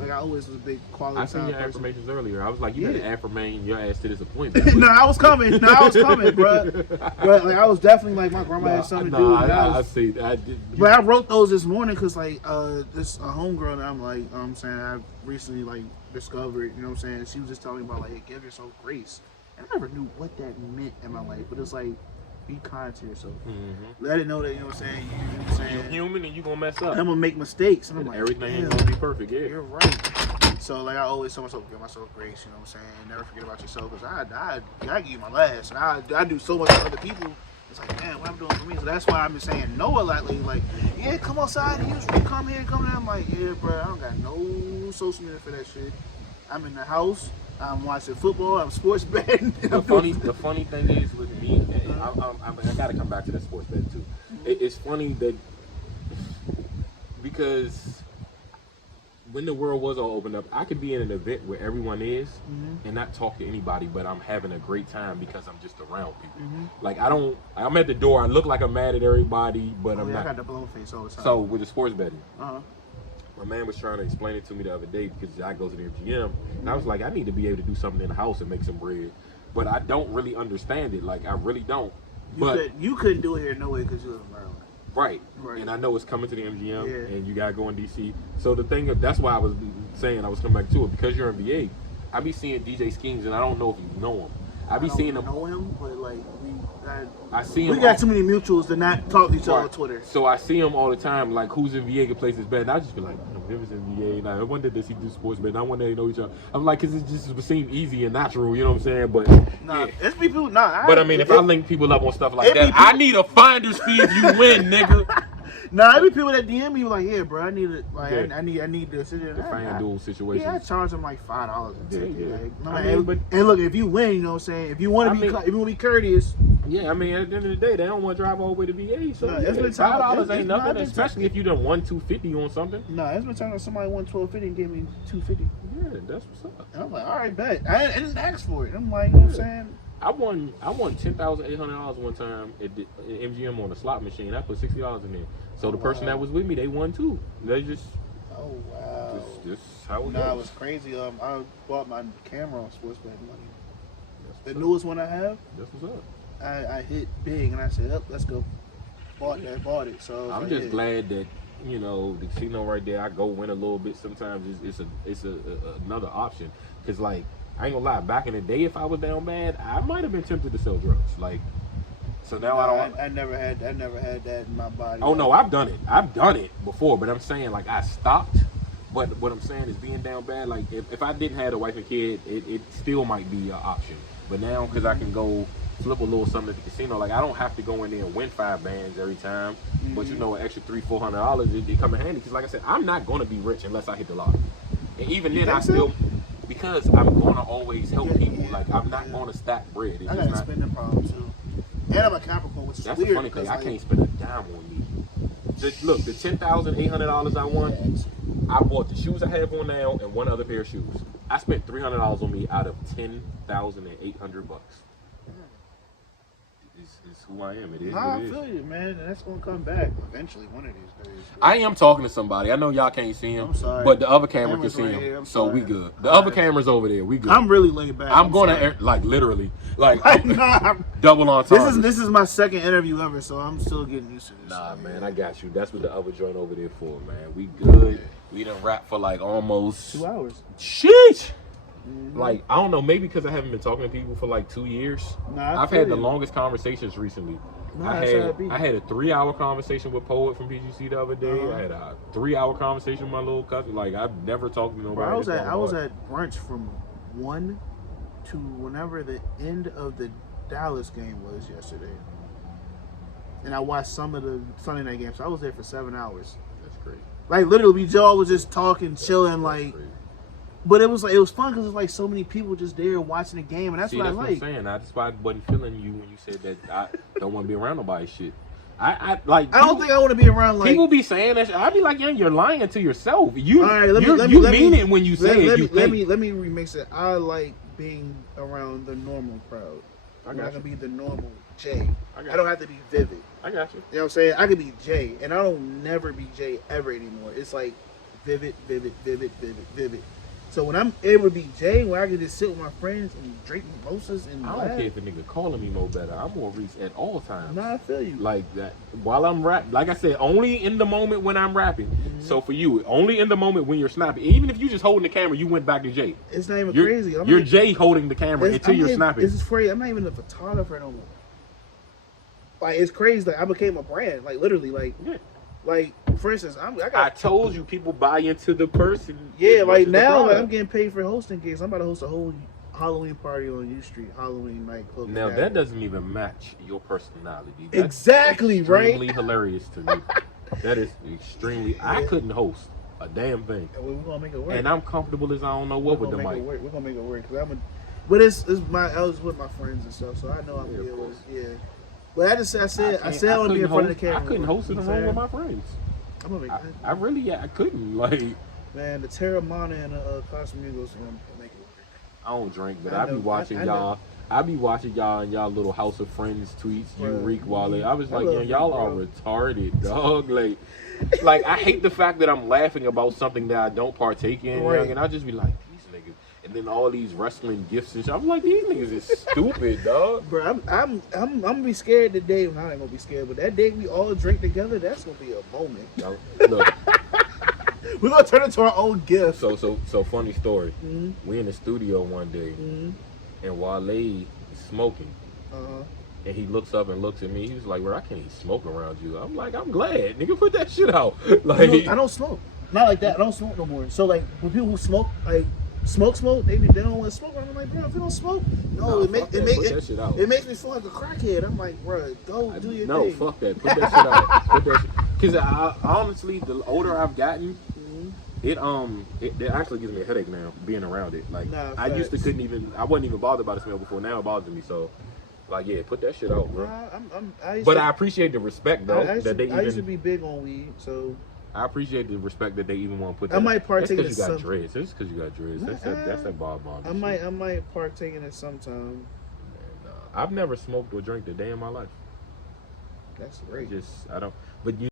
Like, I always was a big quality time person. I seen your affirmations earlier. I was like, you better affirmate your ass to this appointment. No, I was coming, bro. But, like, I was definitely, like, my grandma had something to do with it. I see. I did. But I wrote those this morning because, like, this homegirl that I'm, like, I'm saying I recently, like, discovered, you know what I'm saying? She was just telling me about, like, hey, give yourself grace. And I never knew what that meant in my life, but it's like, be kind to yourself. Let it know that, you know what I'm saying? You know what I'm saying? You're human and you're going to mess up. I'm going to make mistakes. And I'm like, everything ain't going to be perfect, yeah. You're right. So, like, I always tell myself, give myself grace, you know what I'm saying? Never forget about yourself, because I give you my last. And I do so much for other people. It's like, man, what I'm doing for me. So that's why I've been saying no a lot lately. Like, yeah, come outside and usually come here, come there. I'm like, yeah, bro, I don't got no social media for that shit. I'm in the house. I'm watching football. I'm sports betting. The funny thing is with me, I got to come back to that sports betting too. It's funny that because when the world was all opened up, I could be in an event where everyone is and not talk to anybody, but I'm having a great time because I'm just around people. Like, I'm at the door. I look like I'm mad at everybody, but I'm not. I got the blown face all the time. So with the sports betting. My man was trying to explain it to me the other day because I go to the MGM, and I was like, I need to be able to do something in the house and make some bread, but I don't really understand it. Like, I really don't. You couldn't do it here no way because you live in Maryland. Right. And I know it's coming to the MGM, and you got to go in DC. So that's why I was saying I was coming back to it, because you're in VA. I be seeing DJ Schemes, and I don't know if you know him. I be seeing him. Know him, but like I see him. We got too many mutuals to not talk to each other on Twitter. So I see him all the time. Like, who's in VA can place his bet, and I just be like, if it's in VA, and I wonder does he do sports bet? I wonder they know each other. I'm like, cause it just seems easy and natural, you know what I'm saying? But it's people. But I mean, if I link people up on stuff like that, I need a finder's fee if you win, nigga. Every people that DM me like, yeah, bro, I need it. Like, I need this. The FanDuel situation. Yeah, I charge them like $5 a ticket. Yeah. Like, and look, if you win, you know what I'm saying. If you want to be courteous. Yeah, I mean, at the end of the day, they don't want to drive all the way to VA. So $5 ain't nothing, especially if you done won $250 on something. No, it's been time somebody won $12.50 and gave me $250. Yeah, that's what's up. And I'm like, all right, bet. I didn't ask for it. I'm like, you know what I'm saying. I won $10,800 one time at the MGM on a slot machine. I put $60 in there. So the person that was with me, they won too. They just. Oh wow. Just how it goes. It was crazy. I bought my camera on sports betting money. The newest one I have. That's what's up. I hit big and I said, "Up, let's go." Bought it. So I'm just glad that the casino right there. I go win a little bit. Sometimes it's another option, because like, I ain't gonna lie. Back in the day, if I was down bad, I might have been tempted to sell drugs. Like, so now I don't. I never had that in my body. Oh no, I've done it before. But I'm saying, like, I stopped. But what I'm saying is, being down bad, like, if I didn't have a wife and kid, it still might be an option. But now, because I can go flip a little something at the casino. Like I don't have to go in there and win 5 bands every time, but you know, an extra $300-400 it come in handy. Because like I said, I'm not gonna be rich unless I hit the lottery, and even then I still. Because I'm gonna always help people. Like I'm not gonna stack bread. It's I got a spending problem too. And I'm a Capricorn, which is that's weird. the funny thing. I can't spend a dime on me. Look, the $10,800 I won, I bought the shoes I have on now and one other pair of shoes. I spent $300 on me out of $10,800. It's who I am. It is. Nah, what it I feel is. you, man. And that's gonna come back eventually, one of these days. I am talking to somebody. I know y'all can't see him, I'm sorry. but the other camera can Camera's see right him, here. I'm so sorry. we good. The All other right. camera's over there. We good. I'm really laid back. I'm gonna sorry. like literally like Nah, double on this is my second interview ever, so I'm still getting used to this. Nah, so, man, yeah. I got you. That's what the other joint over there for, man. We good. We done rap for like almost 2 hours. Shit. Mm-hmm. Like I don't know, maybe because I haven't been talking to people for like 2 years. Nah, I've had the longest conversations recently. Nah, I that's how it be. had a 3-hour conversation with Poet from PGC the other day. I had a 3-hour conversation with my little cousin. Like I've never talked to nobody. Bro, I was this long. at brunch from 1 to whenever the end of the Dallas game was yesterday, and I watched some of the Sunday night games. So I was there for 7 hours. That's crazy. Like literally, we all was just talking, chilling, like. Crazy. But it was fun because it's like so many people just there watching the game, and that's See, what that's I what like. I'm saying. That's why I wasn't feeling you when you said that I don't want to be around nobody's shit. I like. I don't think I want to be around like People be saying that shit. I'd be like, yeah, you're lying to yourself. You, All right, let you me mean it when you say it. Let me remix it. I like being around the normal crowd. I I'm got not gonna you. be the normal Jay. I got I don't have to be vivid. I got you. You know what I'm saying? I could be Jay, and I don't never be Jay ever anymore. It's like vivid, vivid, vivid, vivid, vivid. So when I'm able to be Jay, where I can just sit with my friends and drink mimosas and I don't laugh, care if a nigga calling me no better. I'm Maurice at all times. nah, I feel you. Like that. While I'm rap, like I said, only in the moment when I'm rapping. Mm-hmm. So for you, only in the moment when you're snapping. Even if you just holding the camera, you went back to Jay. It's not even You're, crazy. you're Jay holding the camera until you're snapping. This is crazy. I'm not even a photographer no more. Like it's crazy. Like I became a brand. Like literally. Like Yeah. like for instance, I I told you, people buy into the person. Yeah, as much like as the now, like, product. I'm getting paid for hosting gigs. I'm about to host a whole Halloween party on U Street, Halloween night club. Now that doesn't even match your personality. That's Exactly, right? extremely hilarious to me. That is extremely. I couldn't host a damn thing, We're gonna make it work. and I'm comfortable as I don't know what with the mic. We're gonna make it work. Cause but I was with my friends and stuff, so I know I'm Yeah, gonna of be able course. to. Yeah. But I said I want to be in front of the camera. I couldn't host in the room with my friends. I'm gonna make it. I really, I couldn't. Like, Man, the Terramana and the Casamigos are gonna make it work. I don't drink, but I I be know, watching I know. y'all. I be watching y'all and y'all little House of Friends tweets. You, Bro, Reek, Wale. I was I like, love yeah, you, y'all bro. are retarded, dog. Like I hate the fact that I'm laughing about something that I don't partake in, Right. young, and I just be like, these niggas. And then all these wrestling gifts and shit. I'm like, these niggas is stupid, dog. Bro, I'm gonna be scared the day. I ain't gonna be scared, but that day we all drink together, that's gonna be a moment. Y'all- Look, We're gonna turn it to our own gift. so funny story. Mhm. We in the studio one day, Mhm. and Wale is smoking. Uh-huh. And he looks up and looks at me. He was like, "Bro, I can't even smoke around you." I'm like, "I'm glad, nigga. Put that shit out." Like, I don't smoke. Not like that. I don't smoke no more. So like when people who smoke, like smoke, they don't want to smoke. I'm like, bro, if you don't smoke, no, Nah, fuck that. Put that shit out. it makes me feel like a crackhead. I'm like, bro, go do your no, thing. fuck that. Put that shit out. Put that shit. Because I honestly, the older I've gotten, Mhm. it actually gives me a headache now being around it. Like Nah, I used to facts. I wasn't even bothered by the smell before. Now it bothers me. So, like, yeah, put that shit out, bro. I used But to, I appreciate the respect though I used that they to, I used to even. be big on weed, so I appreciate the respect that they even want to put. I That. might partake That's in because you got some- dreads. That's because you got dreads. That's that Bob Marley. I shit. might partake in it sometime. And, I've never smoked or drank a day in my life. That's I great. just I don't. But you.